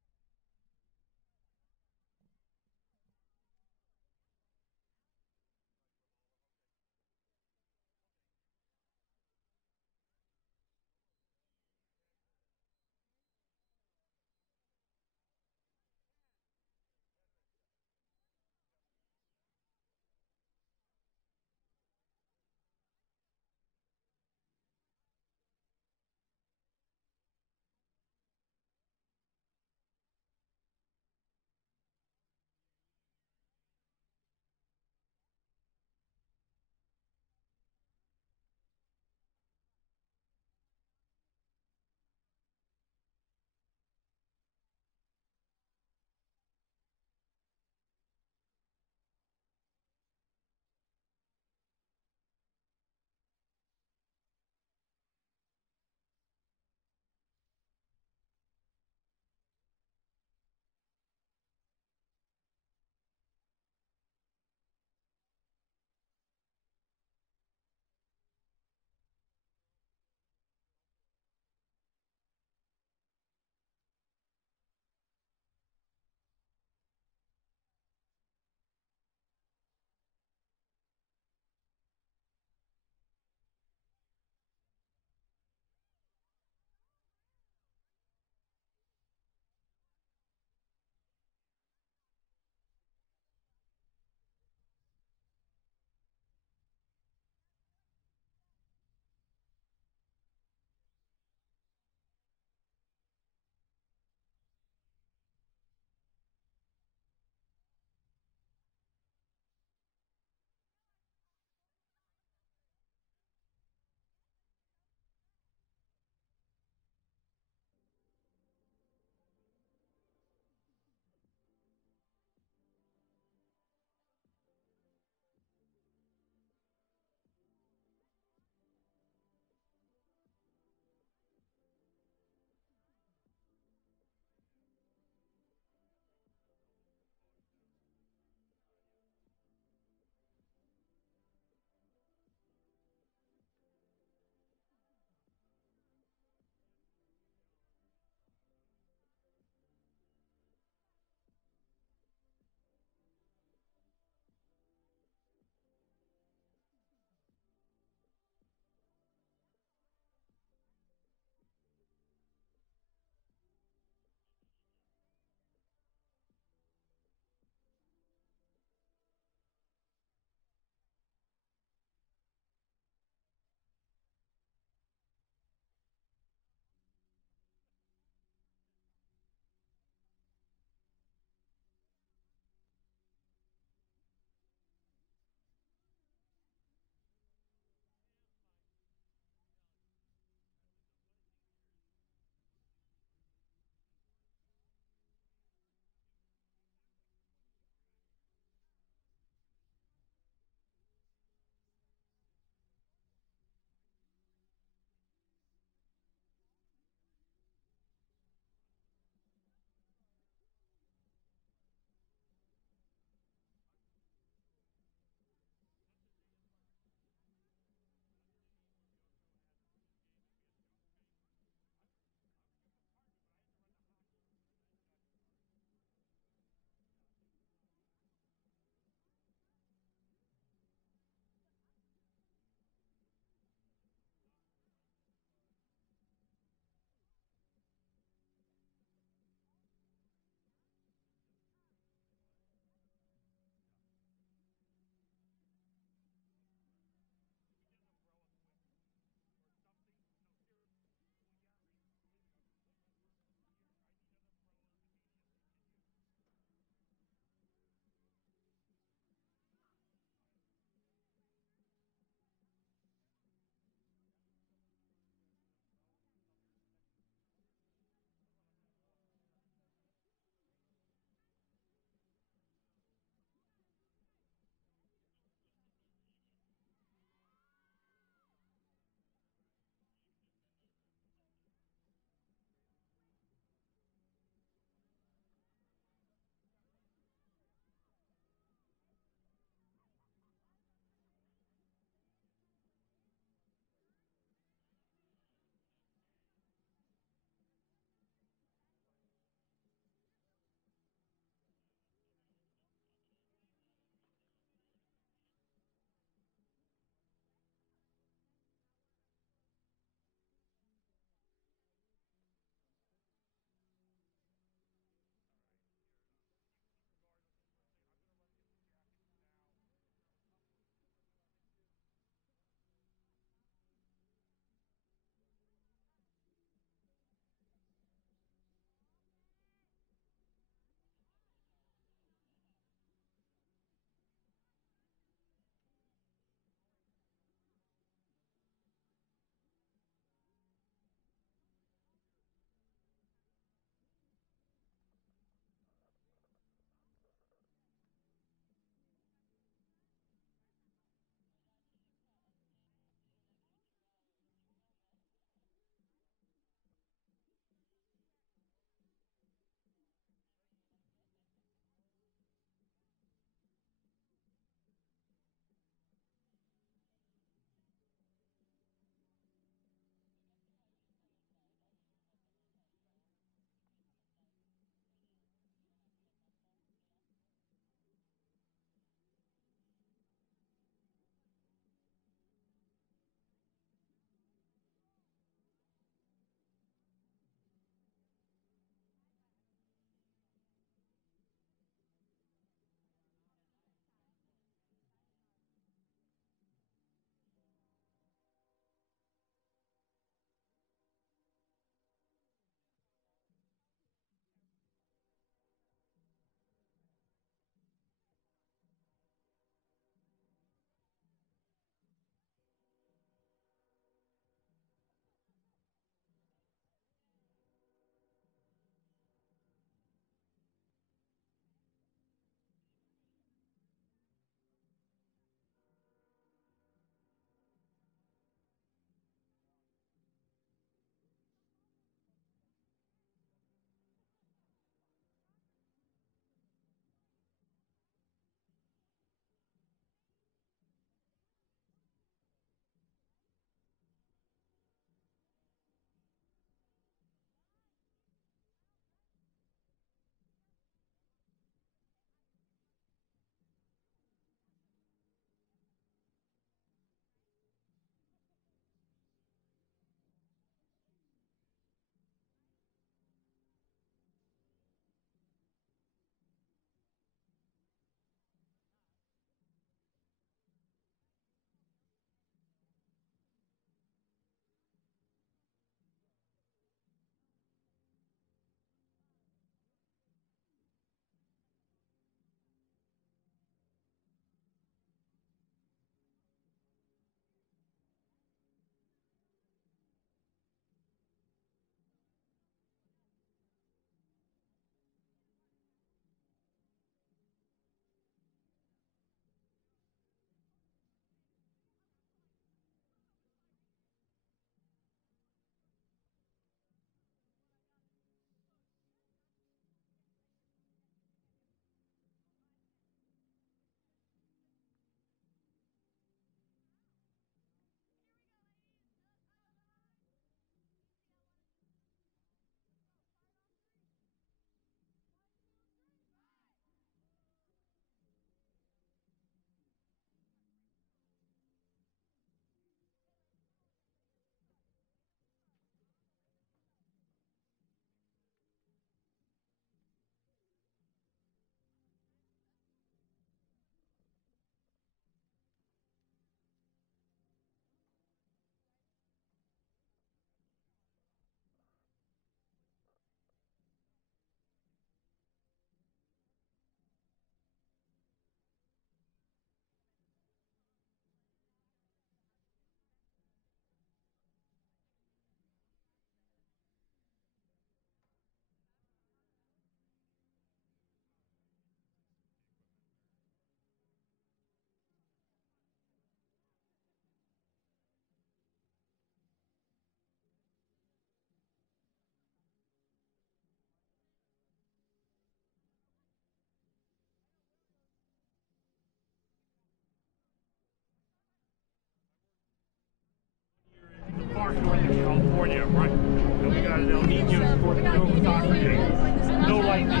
And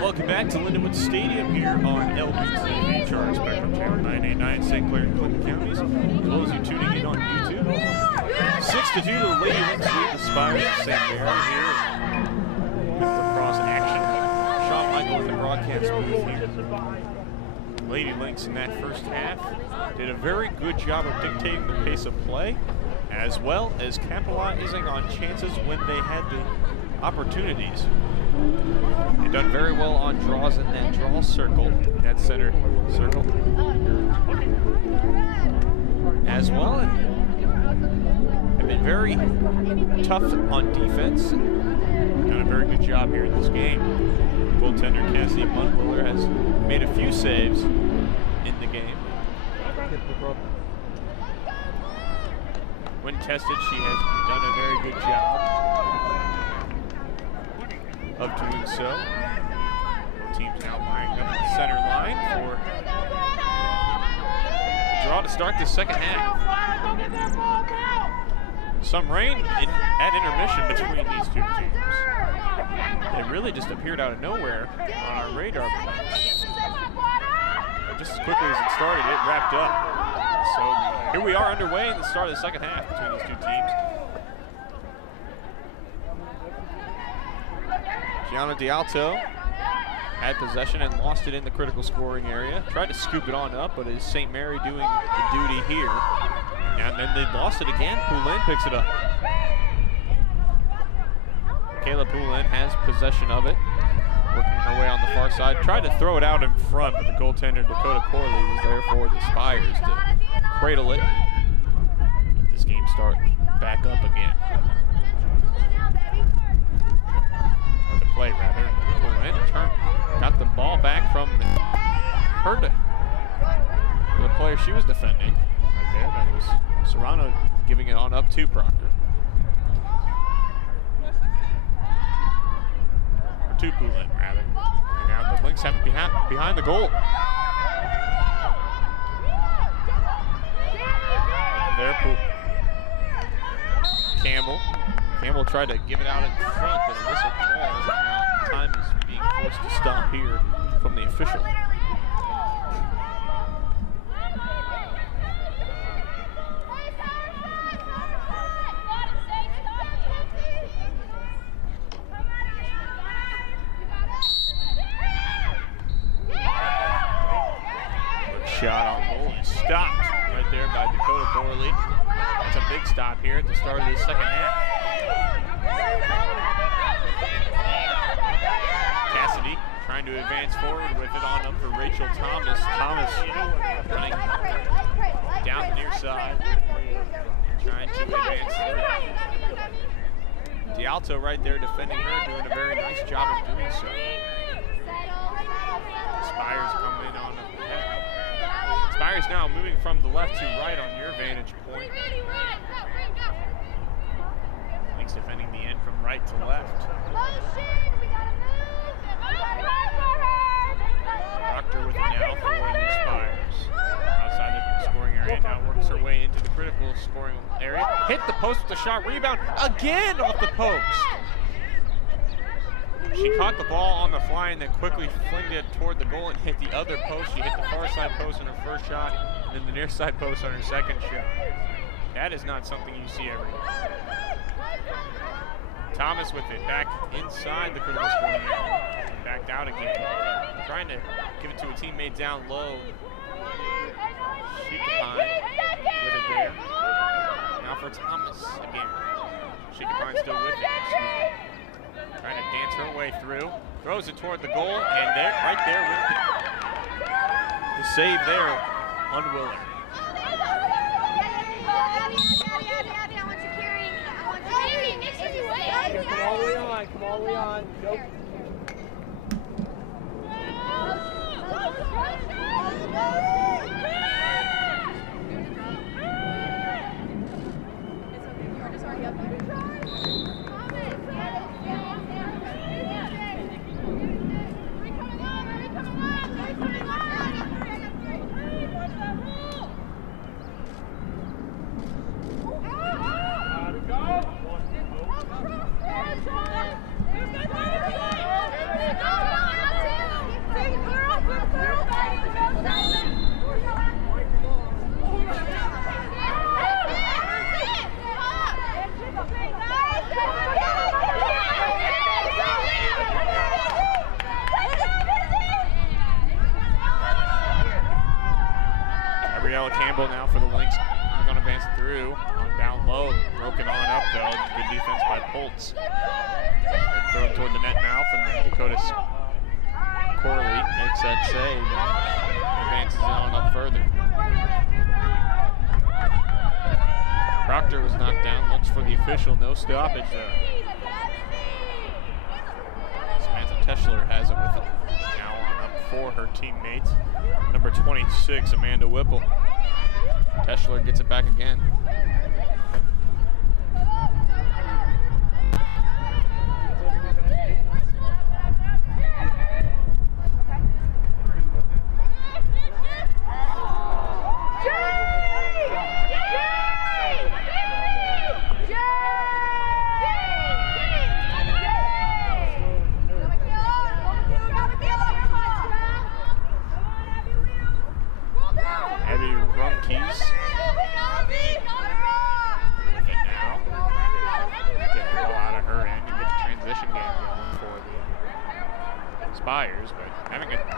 welcome back to Lindenwood Stadium here on LBTV, Charter Spectrum Channel 989, St. Clair and Clinton counties. For those who are tuning in on YouTube, 6-2, the Lady Lynx lead the Spires of St. Mary here with lacrosse action. Sean Michael in the broadcast booth here. Lady Lynx in that first half did a very good job of dictating the pace of play, as well as capitalizing on chances when they had the opportunities. They've done very well on draws in that draw circle, that center circle, as well. And have been very tough on defense. Done a very good job here in this game. Goaltender Cassie Munwiller has made a few saves in the game. When tested, she has done a very good job of doing so. Team's now lining up the center line for a draw to start the second half. Some rain at intermission between these two teams. They really just appeared out of nowhere on our radar. Just as quickly as it started, it wrapped up. So here we are underway in the start of the second half between these two teams. Gianna D'Alto had possession and lost it in the critical scoring area. Tried to scoop it on up, but is St. Mary doing the duty here? And then they lost it again. Poulin picks it up. Kayla Poulin has possession of it, working her way on the far side. Tried to throw it out in front, but the goaltender Dakota Corley was there for the Spires to cradle it. Let this game start back up again. Or the play, rather. Poulin got the ball back from the player she was defending. Right there, that was Serrano giving it on up to Proctor. To Poulin, rather. And now the Lynx have it behind the goal. There, Campbell tried to give it out in front, but a whistle calls, and now time is being forced to stop here from the official. Shot on goal and stopped right there by Dakota Corley. That's a big stop here at the start of the second half. Cassidy trying to advance forward with it on up for Rachel Thomas. Thomas running down the near side, trying to advance through. D'Alto right there defending her, doing a very nice job of doing so. Spires come in on the head. Spires now moving from the left to right on your vantage point. Lynx defending the end from right to left. Proctor with it now for the Spires. Outside the scoring area, now works her way into the critical scoring area. Hit the post with a shot, rebound again off the post. She caught the ball on the fly and then quickly flinged it toward the goal and hit the other post. She hit the far side post on her first shot and then the near side post on her second shot. That is not something you see every day. Thomas with it back inside the critical scoring area. Backed out again. Trying to give it to a teammate down low. Shikapine with it there. Now for Thomas again. Shikapine still with it. Trying to dance her way through. Throws it toward the goal, and there, right there with the save there, unwilling. Come all the way on, come all the way on. Go. Campbell now for the Lynx. Going to advance through on down low. Broken on up though. Good defense by Poltz. They're thrown toward the net now from Dakota's Corley. Makes that save. Advances on up further. Proctor was knocked down. Looks for the official. No stoppage there. Samantha Teschler has it with it. Now on up for her teammates. Number 26, Amanda Whipple. Teschler gets it back again. Spires, but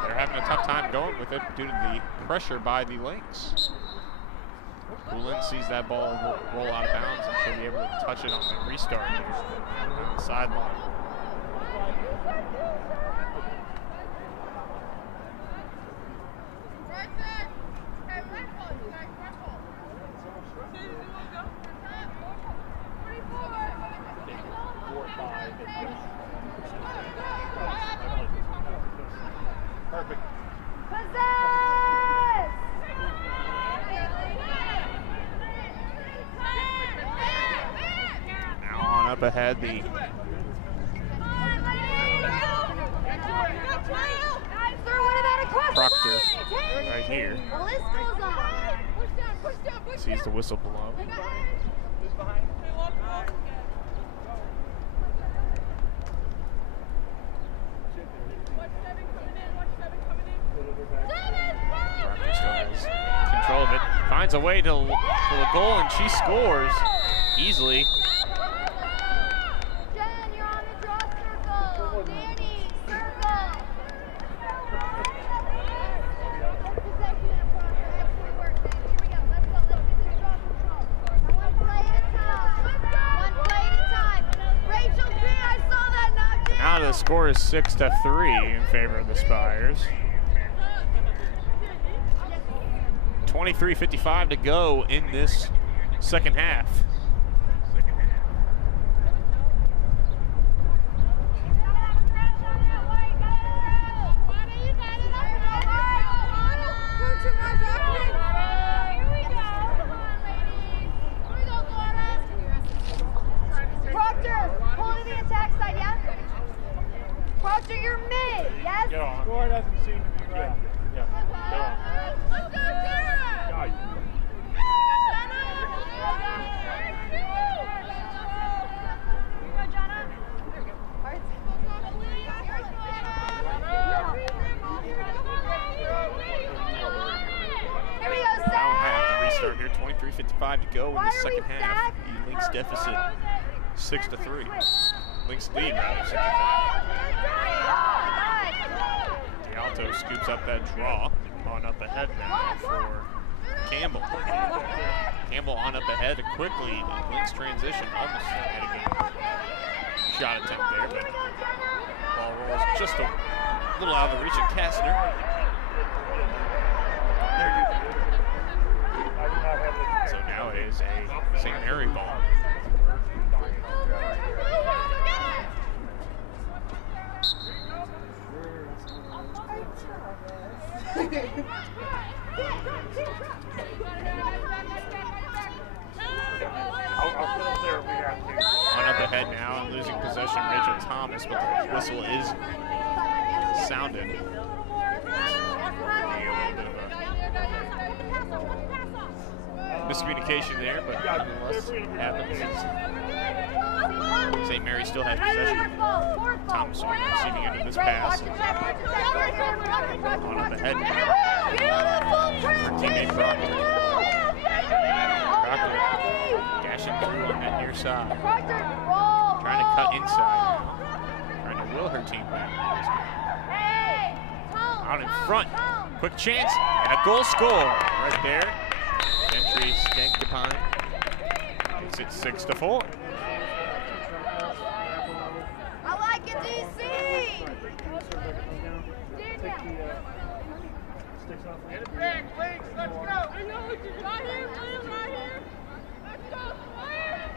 they're having a tough time going with it due to the pressure by the Lynx. Poulin sees that ball roll out of bounds and she'll be able to touch it on the restart here on the sideline. Perfect. Now on up ahead, the Proctor right here. The list goes on. Sees the whistle below. Proctor still has control of it. Finds a way to the goal and she scores easily. Jen, you're on the draw circle. Danny, circle. Possession and Proctor. Excellent work, man. Here we go. Let's go. Let's get this draw control. One play at a time. One play at a time. Rachel B, I saw that knocked in. Now the score is 6-3 in favor of the Spires. 23:55 to go in this second half. Proctor, pull to the attack side, yeah? Proctor, you're mid, yes? Get on. Score doesn't seem to be right. Yeah. Get on. Let's go, Sarah! Got you. Here we go, Now we'll have Sam! to restart here. 23:55 to go in the second half. The Lynx deficit 6-3. Lynx lead rather 6-3. D'Alto scoops up that draw. On up ahead now for Campbell. Campbell on up ahead quickly. The Lynx transition almost had a good shot attempt there, but ball rolls just a little out of the reach of Kastner. So now it is a St. Mary ball. On up ahead now and losing possession, Rachel Thomas, but the whistle is sounded. Miscommunication there, but nonetheless it happens. St. Mary still has possession. Thomas receiving into this pass. On up ahead now. Her teammate Proctor. Proctor dashing through on that near side. Trying to cut inside now. Trying to will her team back. Out in front. Quick chance and a goal score right there. Gentry Skankapine makes it 6-4. I like it, DC! Get it back, Lynx, let's go! I know what you got here, William, right here. Let's go, Spires!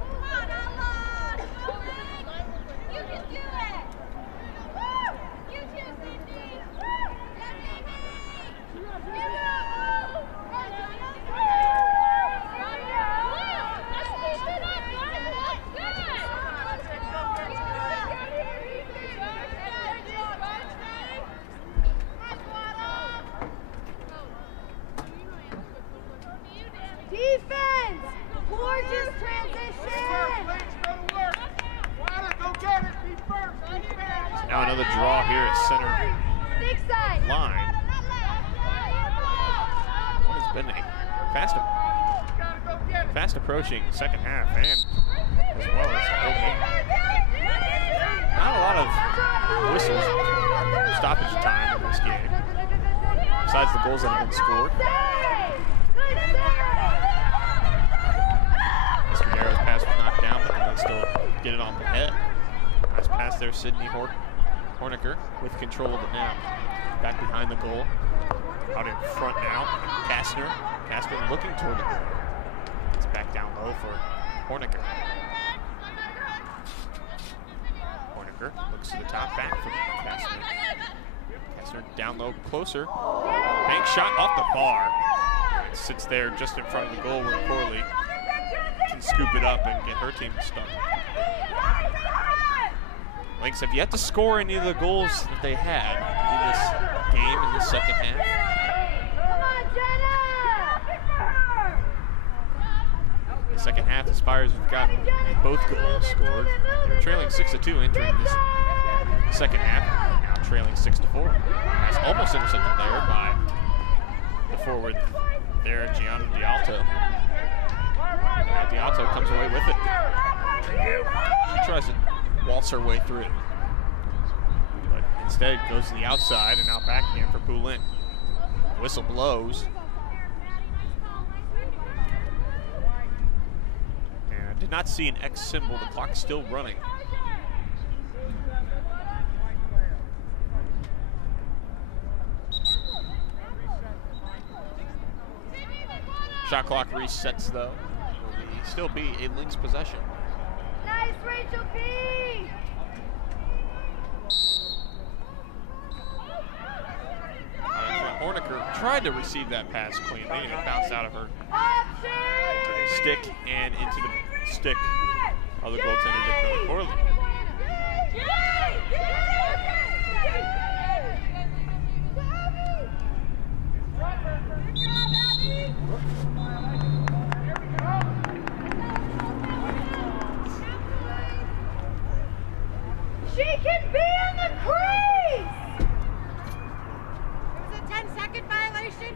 Come on, Ella! You can do it! Woo! You too, Cindy! Woo! Yeah, baby! Give it up! Let's push it up, guys! Let's go! Defense! Gorgeous transition! Now another draw here at center Big side! line. What has been a fast approaching second half, and as well as opening. Not a lot of whistles, stoppage time in this game, besides the goals that have been scored. Mr. Darrow's pass was knocked down, but they still get it off the head. Nice pass there, Sydney Horniker with control of it now. Back behind the goal. Out in front now. Kastner looking toward the goal. It's back down low for Horniker. Horniker looks to the top, back for Kastner. Kastner down low, closer. Bank shot off the bar. It sits there just in front of the goal where Corley can scoop it up and get her team stuck. Lynx have yet to score any of the goals that they had in this game in the second half. In the second half, the Spires have gotten both goals scored. They were trailing 6-2 entering this second half, now trailing 6-4. That's almost intercepted there by the forward there, Gianna Dialto. Now Dialto comes away with it. She tries to waltz her way through, but instead goes to the outside and out back again for Poulin. Whistle blows. And I did not see an X symbol. The clock's still running. Shot clock resets though. Will still be a Lynx possession. Nice, Rachel P! Horniker tried to receive that pass cleanly, and it bounced out of her stick and into the stick of the goaltender, Dakota Corley. She can be in the crease! It was a 10-second violation.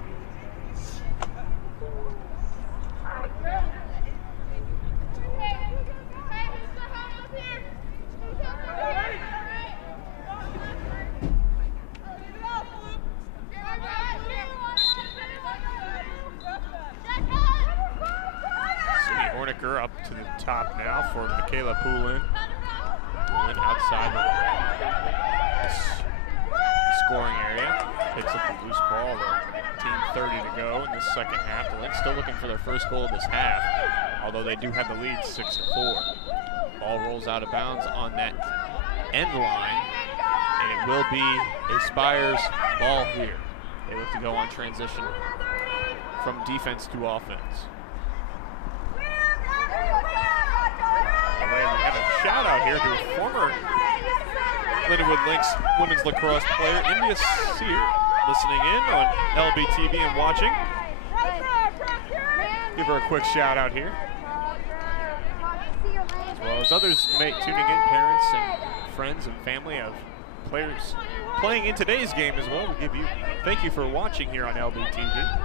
Sydney Horniker up to the top now for Michaela Poulin. Poulin outside the scoring area. Picks up the loose ball. Team 30 to go in this second half. The Lynx still looking for their first goal of this half, although they do have the lead 6-4. Ball rolls out of bounds on that end line, and it will be a Spires ball here. They look to go on transition from defense to offense. We have a shout out here to a former Lindenwood Lynx women's lacrosse player, India Sear, listening in on LBTV and watching. Give her a quick shout out here. As well as others tuning in, parents and friends and family of players playing in today's game as well. Thank you for watching here on LBTV.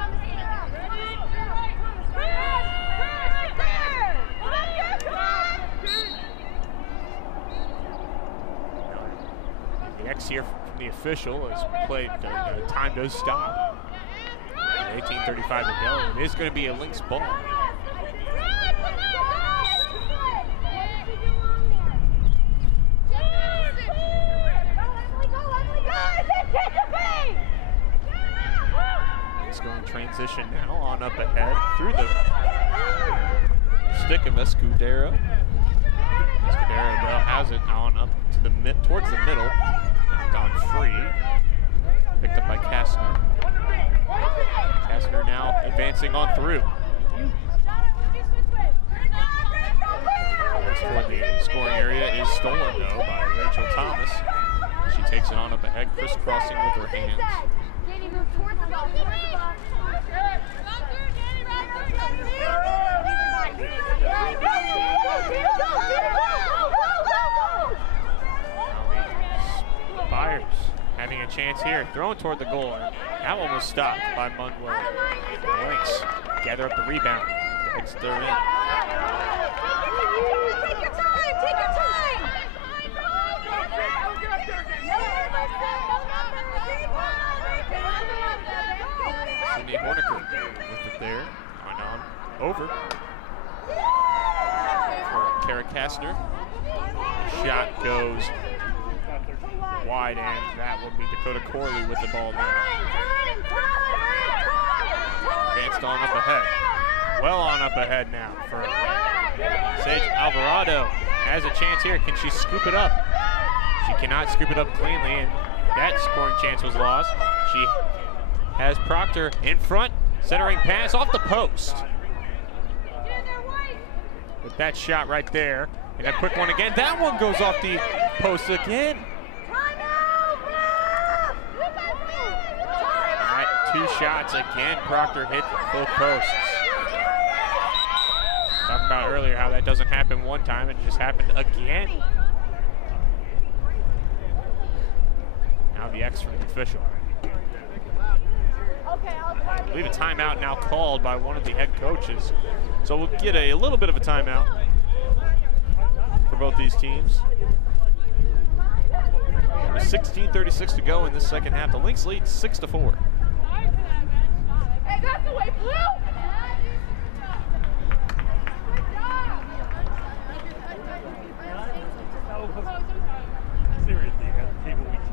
The X here from the official has played time does stop. 18:35 to go. It is going to be a Lynx ball. Lynx going transition now on up ahead through the stick of Escudero. Escudero though has it on up to the towards the middle. Gone free. Picked up by Kastner. Kastner now advancing on through. For the scoring area is stolen though by Rachel Thomas. She takes it on up ahead, crisscrossing with her hands. Danny, move towards the ball, towards the ball. Spires having a chance here, throwing toward the goal. That one was stopped by Mundwell. Lynx gather up the rebound. It's third in. Take your time, take your time. Sydney Horniker with it there. On over. For Kara Kastner. Shot goes wide, and that will be Dakota Corley with the ball now. Advanced on up ahead. Well on up ahead now for Sage Alvarado. Has a chance here. Can she scoop it up? She cannot scoop it up cleanly, and that scoring chance was lost. She has Proctor in front, centering pass off the post. With that shot right there, and a quick one again. That one goes off the post again. All right, 2 shots again. Proctor hit both posts. Talked about earlier how that doesn't happen one time, it just happened again. Now the X from the official. I believe a timeout now called by one of the head coaches. So we'll get a little bit of a timeout for both these teams. With 16:36 to go in this second half. The Lynx lead 6-4. Hey, that's the way, Blue! Seriously, you got the table we can't.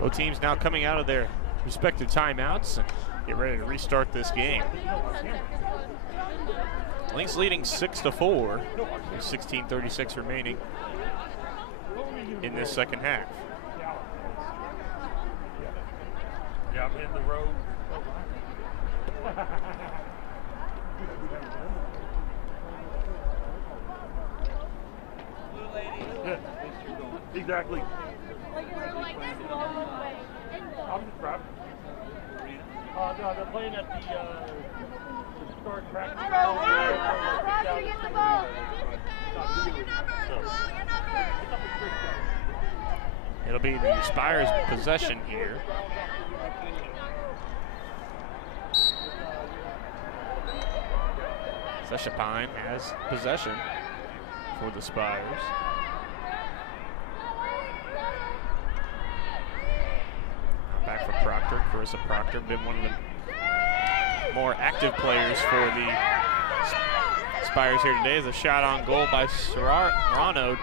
Both teams now coming out of their respective timeouts. get ready to restart this game. Lynx leading 6-4. There's 16:36 remaining in this second half. Yeah, I'm hitting the road. Exactly. I'm just driving. No, they're playing at the start practice. Roger, get the ball. It'll be the Spires possession here. Seshapine has possession for the Spires. Back for Proctor. Carissa Proctor, been one of the more active players for the Spires here today. As a shot on goal by Serrano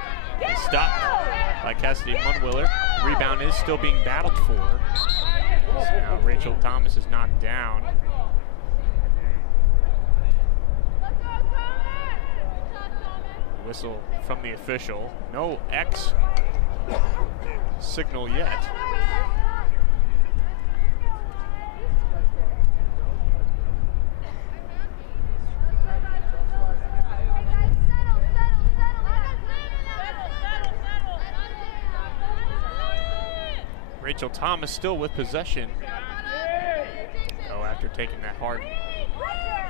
is stopped by Cassidy Munwiller. The rebound is still being battled for. So now Rachel Thomas is knocked down. Whistle from the official. No X signal yet. Rachel Thomas still with possession. Oh, after taking that hard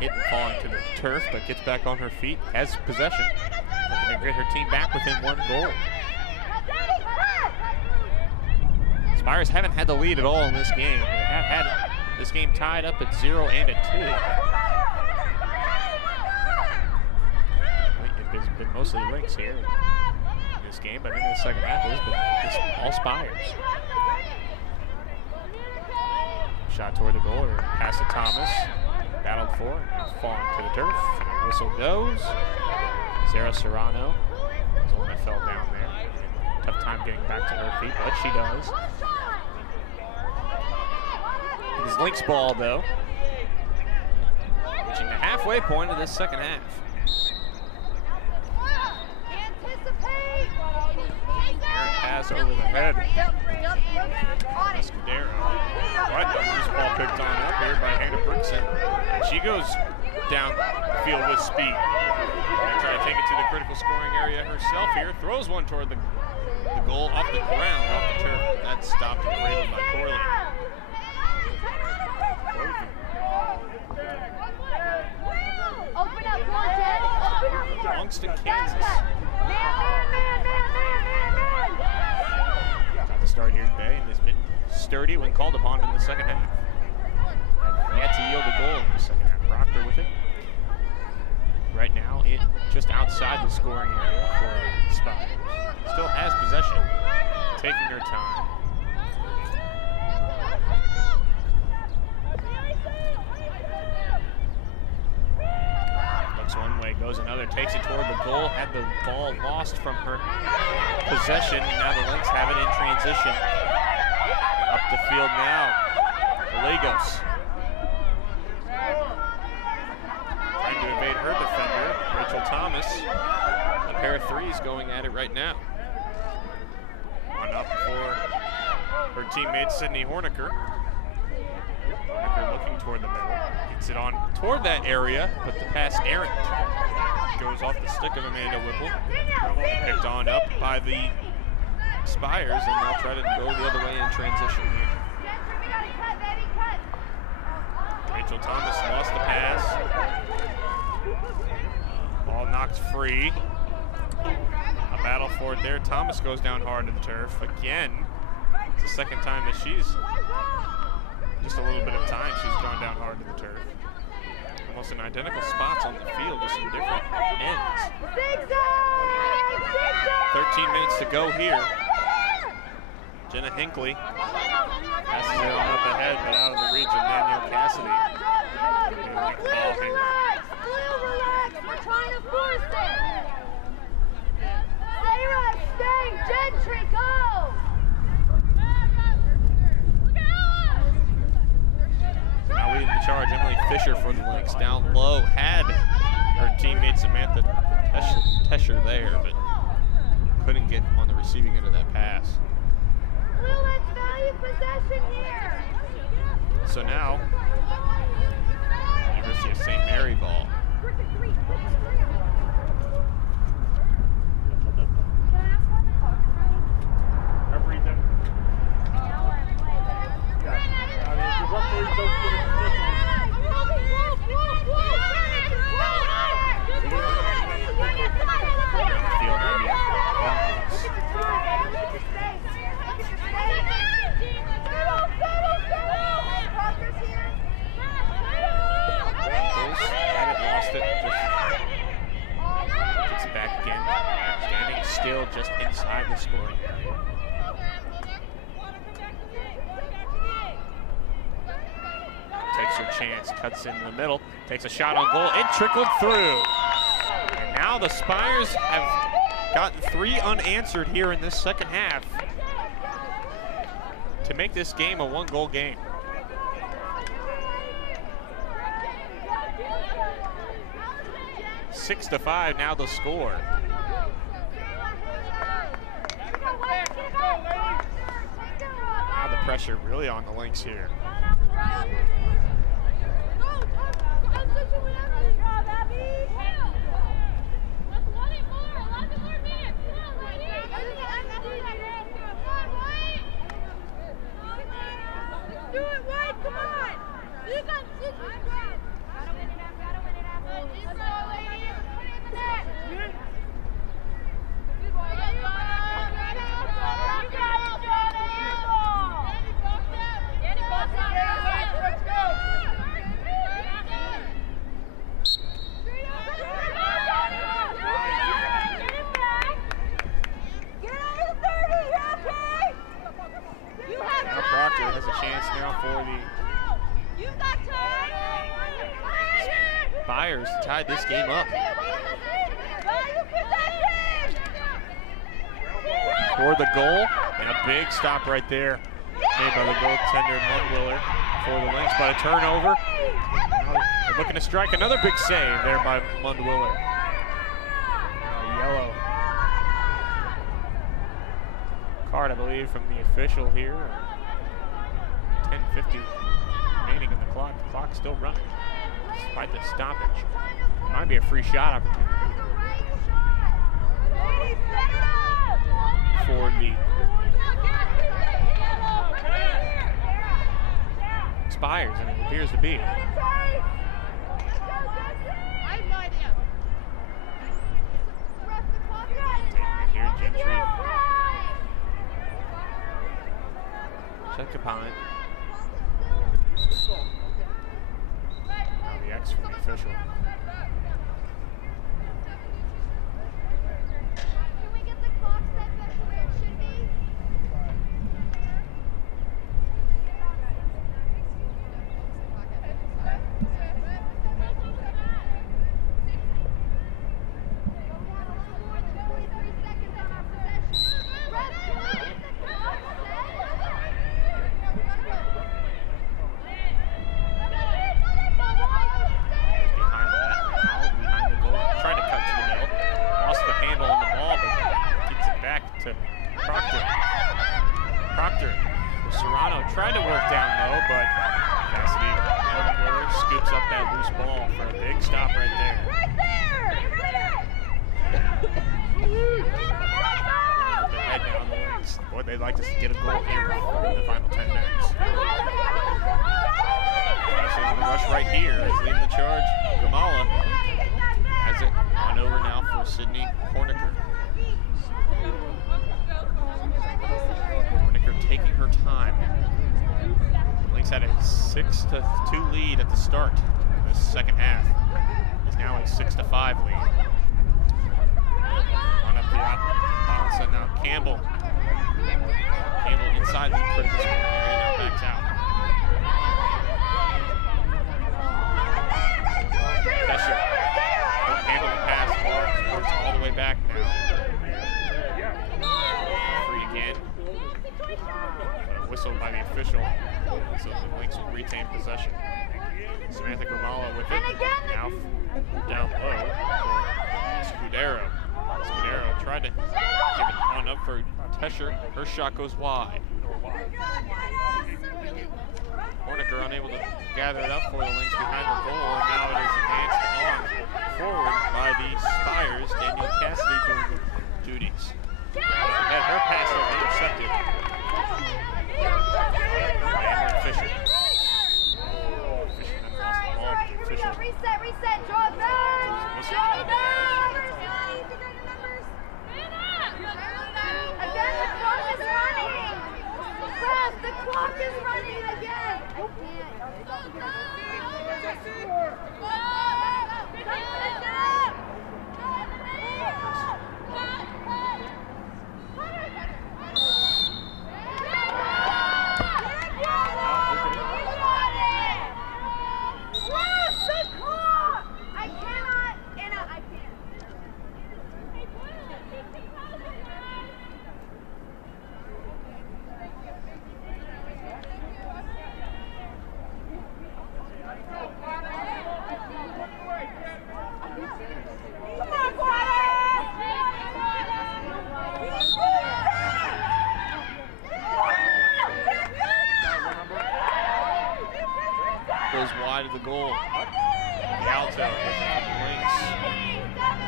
hit and falling to the turf, but gets back on her feet, has possession. Looking to get her team back within one goal. Spires haven't had the lead at all in this game. They have had this game tied up at 0 and at 2. It's been mostly Lynx here in this game, but in the second half it's all Spires. Shot toward the goal, or pass to Thomas. Battled for, and falling to the turf. Whistle goes. Sarah Serrano is the one that fell down there. Tough time getting back to her feet, but she does. It is Lynx ball, though. Reaching the halfway point of this second half. Pass over the head. Escudero. Right, this ball picked on up here by Hannah Brixon. She goes down the field with speed. And try to take it to the critical scoring area herself here. Throws one toward the goal off the ground, off the turf. That's stopped and cradled by Corley. Open up, come on, Jen. Open up. Longston, Kansas. Got the start here today and has been sturdy when called upon in the second half. And yet to yield a goal in the second half. Proctor with it. Right now, it just outside the scoring area for Spires. Still has possession, taking her time. Looks one way, goes another, takes it toward the goal, had the ball lost from her possession, and now the Lynx have it in transition. Up the field now, Gallegos. Trying to evade her defender, Rachel Thomas. A pair of threes going at it right now. One up for her teammate Sydney Horniker. Horniker looking toward the middle. Gets it on toward that area, but the pass errant. Goes off the stick of Amanda Whipple. Picked on up by the Spires, and they'll try to go the other way in transition here. Rachel Thomas lost the pass. Ball knocked free. A battle for it there. Thomas goes down hard to the turf again. It's the second time that she's, just a little bit of time, she's gone down hard to the turf. Almost in identical spots on the field, just in different ends. 13 minutes to go here. Jenna Hinckley passes it on up ahead, but out of the reach of Danielle Cassidy. Relax, we're trying to force it. Sarah, stay, Gentry, go! Now we pressure there, but couldn't get on the receiving end of that pass. Well, let's value possession here. So now, University of St. Mary ball. Still just inside the scoring area. Takes her chance, cuts in the middle, takes a shot on goal, it trickled through. And now the Spires have gotten 3 unanswered here in this second half to make this game a 1-goal game. Six to 5 now the score. Now the pressure really on the Lynx here. Do it right, come on! You got Has a chance now for the Spires to tie this game up. For the goal, and a big stop right there made by the goaltender Mundwiller for the Lynx, but a turnover. They're looking to strike another big save there by Mundwiller. Yellow card, I believe, from the official here. 10:50 remaining in the clock. The clock's still running despite the stoppage. It might be a free shot opportunity for the Spires, and it appears to be. Here, Gentry. Check upon it. Now the X from the official. Can we get the clock set back to where it should be? They'd like to get a goal here in the final 10 minutes. Especially in the rush right here is leading the charge. Gamala has it on over now for Sydney Horniker. Horniker taking her time. The Lynx had a 6-2 lead at the start of this second half. It's now a 6-5 lead. On up the opposite now, Campbell. Campbell inside the critical scoring area, now backs out. Kesher couldn't handle the pass, works all the way back now. Free again. But a whistle by the official, so the Lynx will retain possession. Samantha Gramala with it, now down low for Scudero. tried to give it on up for Tesher. Her shot goes wide. Horniker unable to gather it up for the Lynx behind the goal, and now it is advanced on forward by the Spires. Danielle Cassidy doing the duties. She had her pass intercepted. Fisher. Reset, draw back! Draw back! Again, the clock is running! Press, the clock is running again! I Goes wide of the goal. The Alto with the Lynx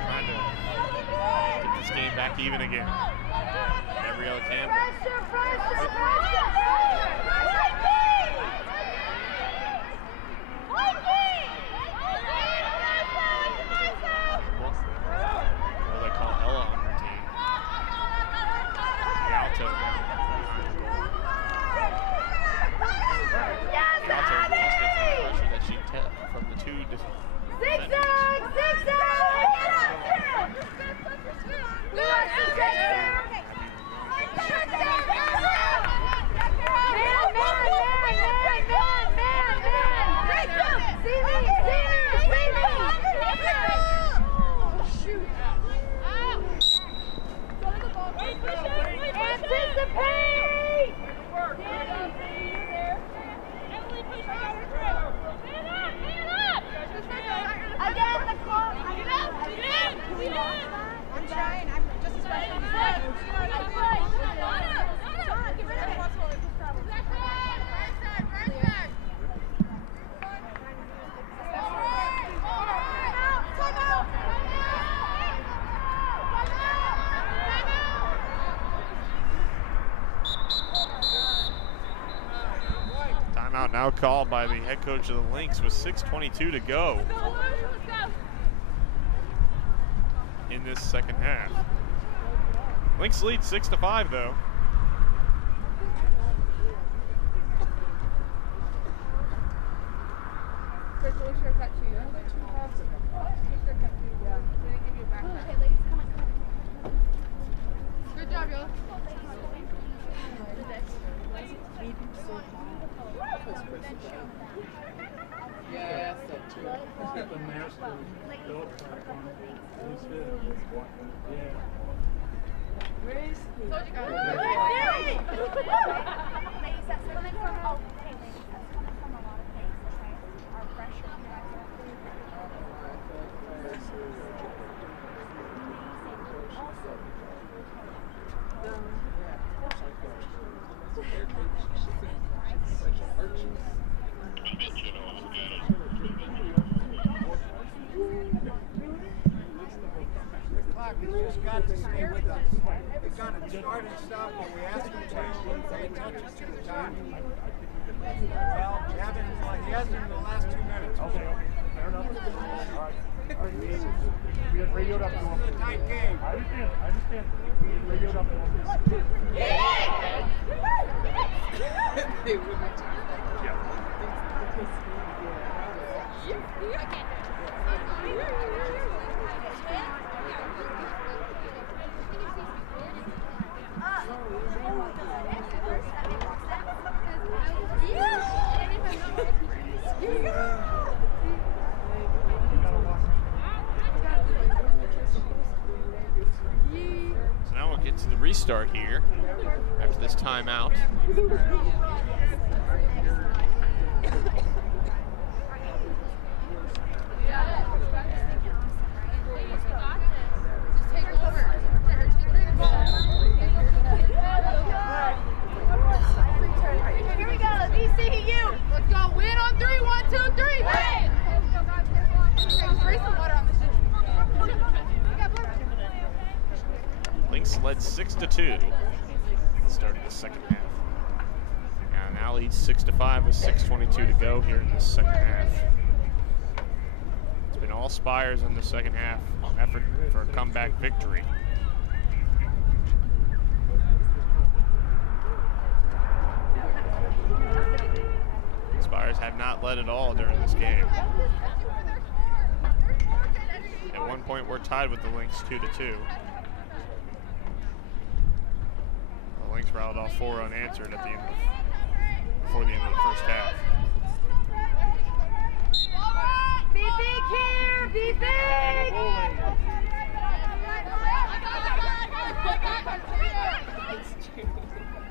trying to get this game back even again. Gabriella Campbell. What they call Ella on her team. The Alto now. The Alto lost it from the pressure that she took from the two defenders. Zigzag! Timeout now called by the head coach of the Lynx with 6:22 to go in this second half. Lynx lead 6-5 though. Good job, y'all. Yeah, that's too. The master built back on it. Yeah. Where is he? Told you guys. Ladies, that's coming from a lot of pace, okay? Our pressure. He's just got to stay with us. He kind of start and stop when we ask him to pay attention to the time. Well, he hasn't in the last 2 minutes. Okay, fair enough. All right, we had radioed up to him. It's a tight game. I understand. We had radioed up to him. So now we'll get to the restart here after this timeout. Just take over. Lynx led 6-2 starting the second half. And now leads 6-5 with 6:22 to go here in the second half. It's been all Spires in the second half effort for a comeback victory. Spires have not led at all during this game. At one point, we're tied with the Lynx 2-2. The Lynx routed off 4 unanswered at the end before the end of the first half. Be big here! Be big!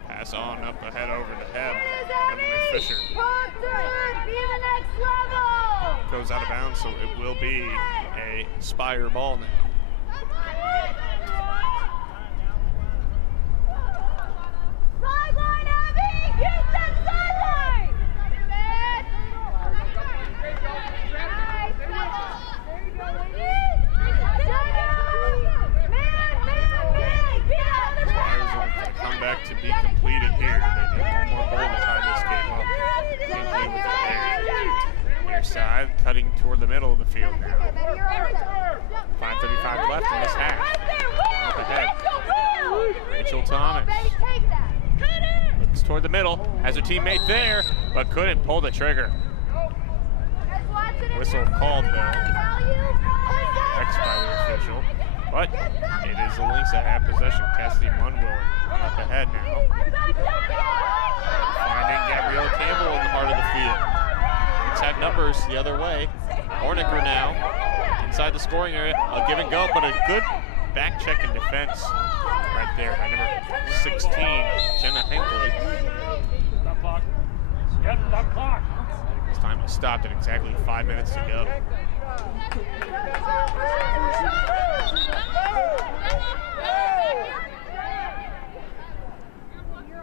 Pass on up ahead over to Heb. Emily Fisher. Be the next level! Goes out of bounds, so it will be a Spire ball now. Sideline, Abby! Use that sideline! Spires will come back to be completed here. They need one more goal to tie this game up. Hinkley with it there. Near side, cutting toward the middle of the field now. 5:35 left in this half. Up ahead. Rachel Thomas looks toward the middle, has her teammate there, but couldn't pull the trigger. Whistle called though. Ex-Spire official. But it is the Lynx that have possession. Cassidy Munwell up ahead now. Finding Gabrielle Campbell in the heart of the field. Lynx had numbers the other way. Horniker now inside the scoring area. A give and go, but a good back check and defense right there by number 16, Jenna Hinkley. Stop clock. Yep, stop clock. This time was stopped at exactly 5 minutes to go.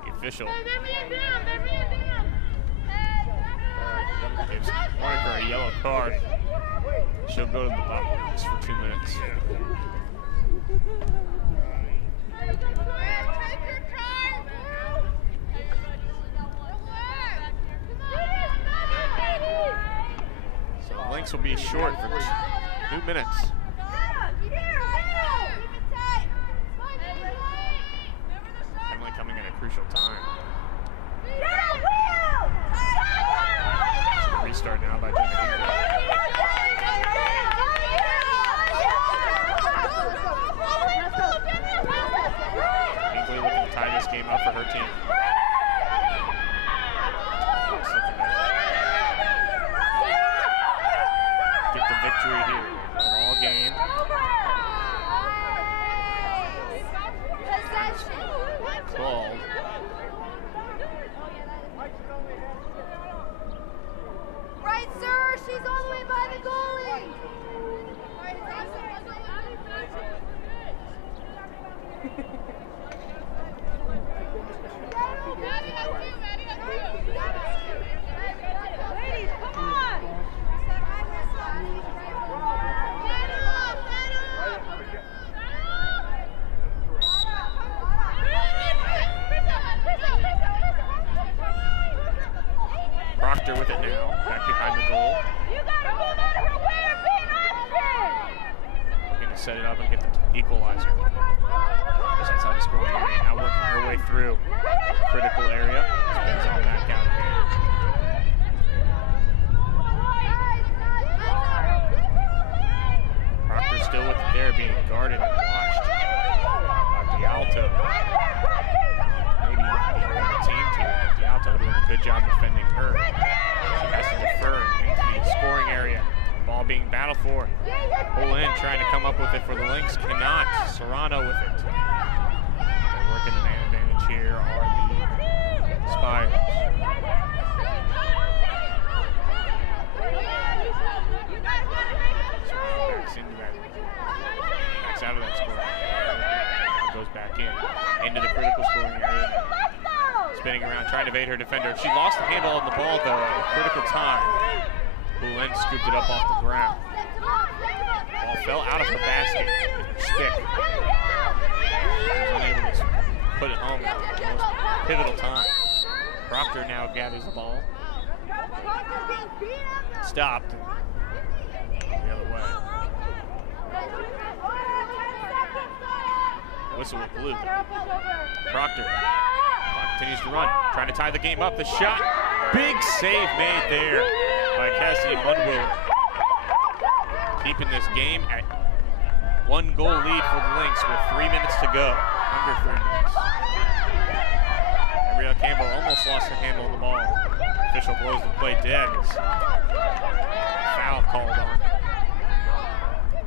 The official gives Horniker a yellow card. She'll go to the box for 2 minutes. So the Lynx will be short for 2 minutes. Emily coming at a crucial time. It's a restart now by Jenna Hinkley. Hinkley looking to tie this game up for her team. Get the victory here. All game. Called. Right, sir. She's all the way by the goalie. Ladies, come on. Proctor with it now, back behind the goal. You gotta move out of her way or be an option. Looking to set it up and get the equalizer. Just inside the scoring area, now working her way through the critical area. Spins on back out again. Proctor still with it there, being guarded and watched by D'Alto. Maybe the team to D'Alto doing a good job defending her. She has to defer into the scoring area. Ball being battled for. Pull in, trying to come up with it for the Lynx. Cannot. Serrano with it. They're working the man advantage here are the Spires. Backs into that. Backs out of that scoring area. Goes back in. Into the critical scoring area. Spinning around, trying to evade her defender. She lost the handle on the ball, though, at a critical time. Boulin scooped it up off the ground. Ball fell out of her basket with her stick. pivotal time. Proctor now gathers the ball. Stopped. The other way. Whistle blew. Proctor continues to run, trying to tie the game up. The shot, big save made there by Cassidy Mundwiller. Keeping this game at 1 goal lead for the Lynx with 3 minutes to go. Under 3 minutes. Gabrielle Campbell almost lost the handle of the ball. Official blows the play dead. Foul called on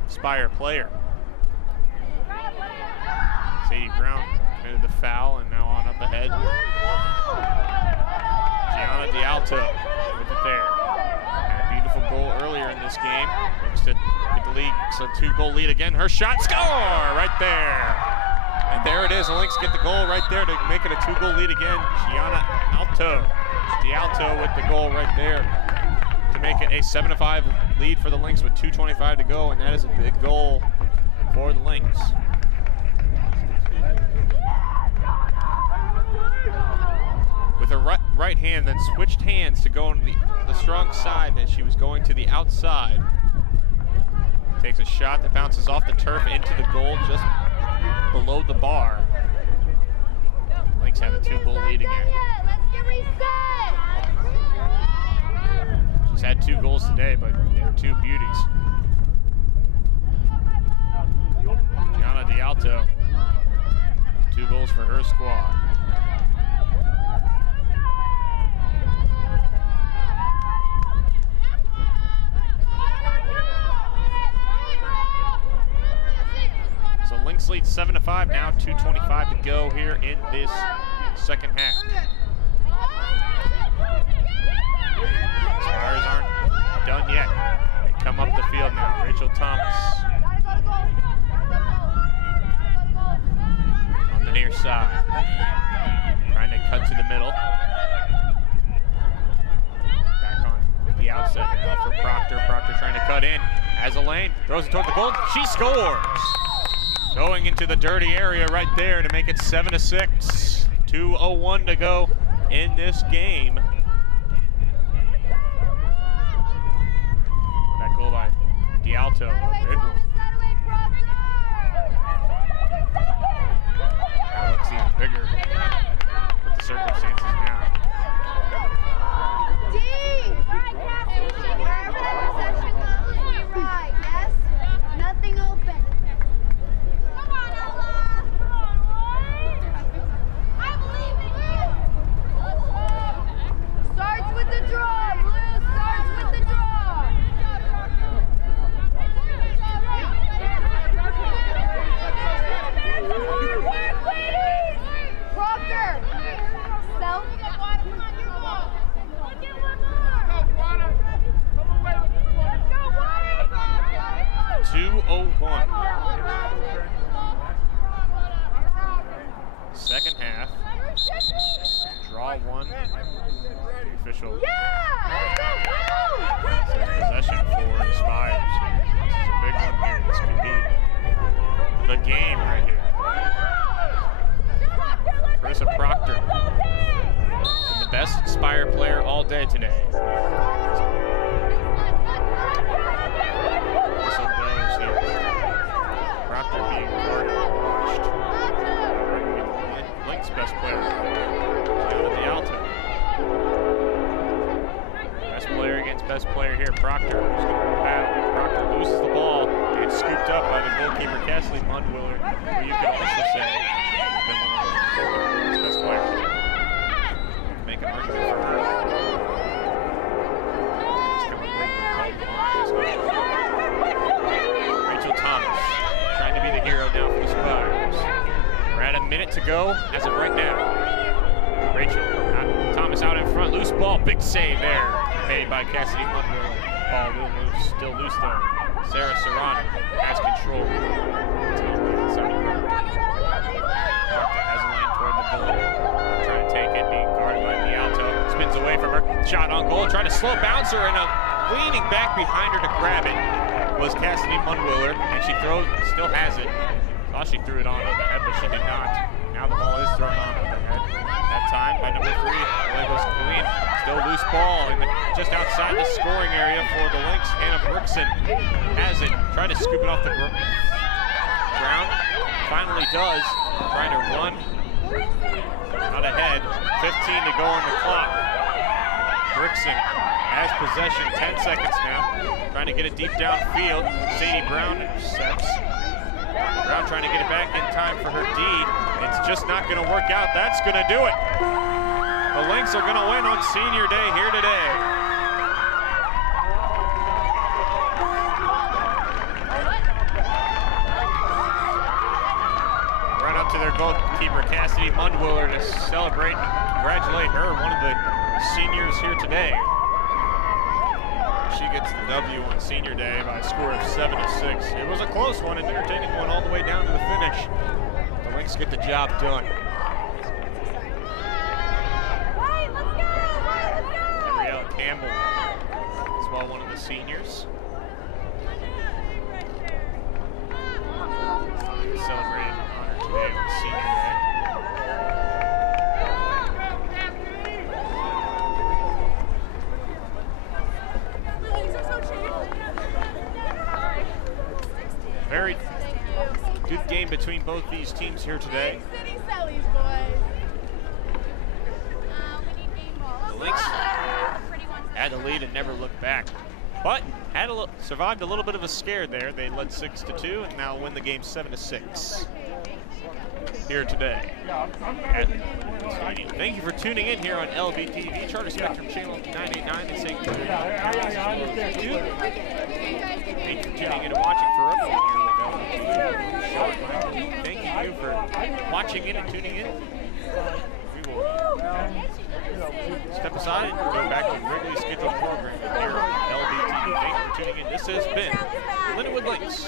Spire player. Sadie Brown committed the foul and now on up ahead. Gianna D'Alto with it there. Had a beautiful goal earlier in this game. Looks to get the league, so 2-goal lead again. Her shot, score right there. And there it is. The Lynx get the goal right there to make it a 2-goal lead again. Gianna D'Alto with the goal right there to make it a 7-5 lead for the Lynx with 2:25 to go, and that is a big goal for the Lynx. With her right hand, then switched hands to go on the strong side as she was going to the outside. Takes a shot that bounces off the turf into the goal just below the bar. Lynx have a 2-goal lead again. She's had 2 goals today, but they were 2 beauties. Gianna D'Alto, 2 goals for her squad. So Lynx leads 7-5 now, 2:25 to go here in this second half. Spires aren't done yet. They come up the field now. Rachel Thomas on the near side. Trying to cut to the middle. Back on the outset now for Proctor. Proctor trying to cut in. Has a lane, throws it toward the goal. She scores! Going into the dirty area right there to make it 7-6. 2:01 to go in this game. That goal by D'Alto, a big one. That looks even bigger with the circumstances now. Nothing open. Starts with the draw, Blue. Starts with the draw. Proctor. Self. 2:01. Second half. Draw 1. The official says possession for the Spires. This is a big one here. This could be the game right here. Carissa Proctor, the best Spire player all day today. Whistle blows here. Proctor being guarded and watched. Lynx best player, Gianna D'Alto. Best player against best player here, Proctor, who's going to battle. Proctor loses the ball and scooped up by the goalkeeper, Cassidy Mundwiller, who you could also say has been one of the best players. Make an argument for her. She's coming late with Rachel Thomas, trying to be the hero now for the Spires. We're at a minute to go as of right now. Rachel, Thomas out in front, loose ball, big save there, made by Cassidy Mundwiller. Ball still loose though. Sarah Serrano has control. Has a lane toward the goal, trying to take it, being guarded by D'Alto. Spins away from her, shot on goal, trying to slow bouncer, and leaning back behind her to grab it was Cassidy Mundwiller, and she still has it. Thought she threw it on the head, but she did not. Now the ball is thrown on the head. That time ball just outside the scoring area for the Lynx. Hannah Brookson has it, trying to scoop it off the ground. Finally does, trying to run out ahead. 15 to go on the clock. Brookson has possession, 10 seconds now. Trying to get it deep downfield. Sadie Brown intercepts. Brown trying to get it back in time for her deed. It's just not going to work out. That's going to do it. The Lynx are going to win on senior day here today. Right up to their goalkeeper, Cassidy Mundwiller, to celebrate and congratulate her, one of the seniors here today. She gets the W on senior day by a score of 7-6. It was a close one, an entertaining one all the way down to the finish. The Lynx get the job done. Gabrielle Campbell as well, one of the seniors. Celebrated and honored today on senior day. Very good game between both these teams here today. The Lynx had the lead and never looked back, but had survived a little bit of a scare there. They led 6-2 and now win the game 7-6 here today at the stadium. Thank you for tuning in here on LBTV, Charter Spectrum Channel 989 in St. Clair. Thank you for tuning in and watching for everyone here with LBTV. Thank you for watching in and tuning in. We will step aside and go back to regularly scheduled programming here on LBTV. Thank you for tuning in. This has been Lindenwood Lynx.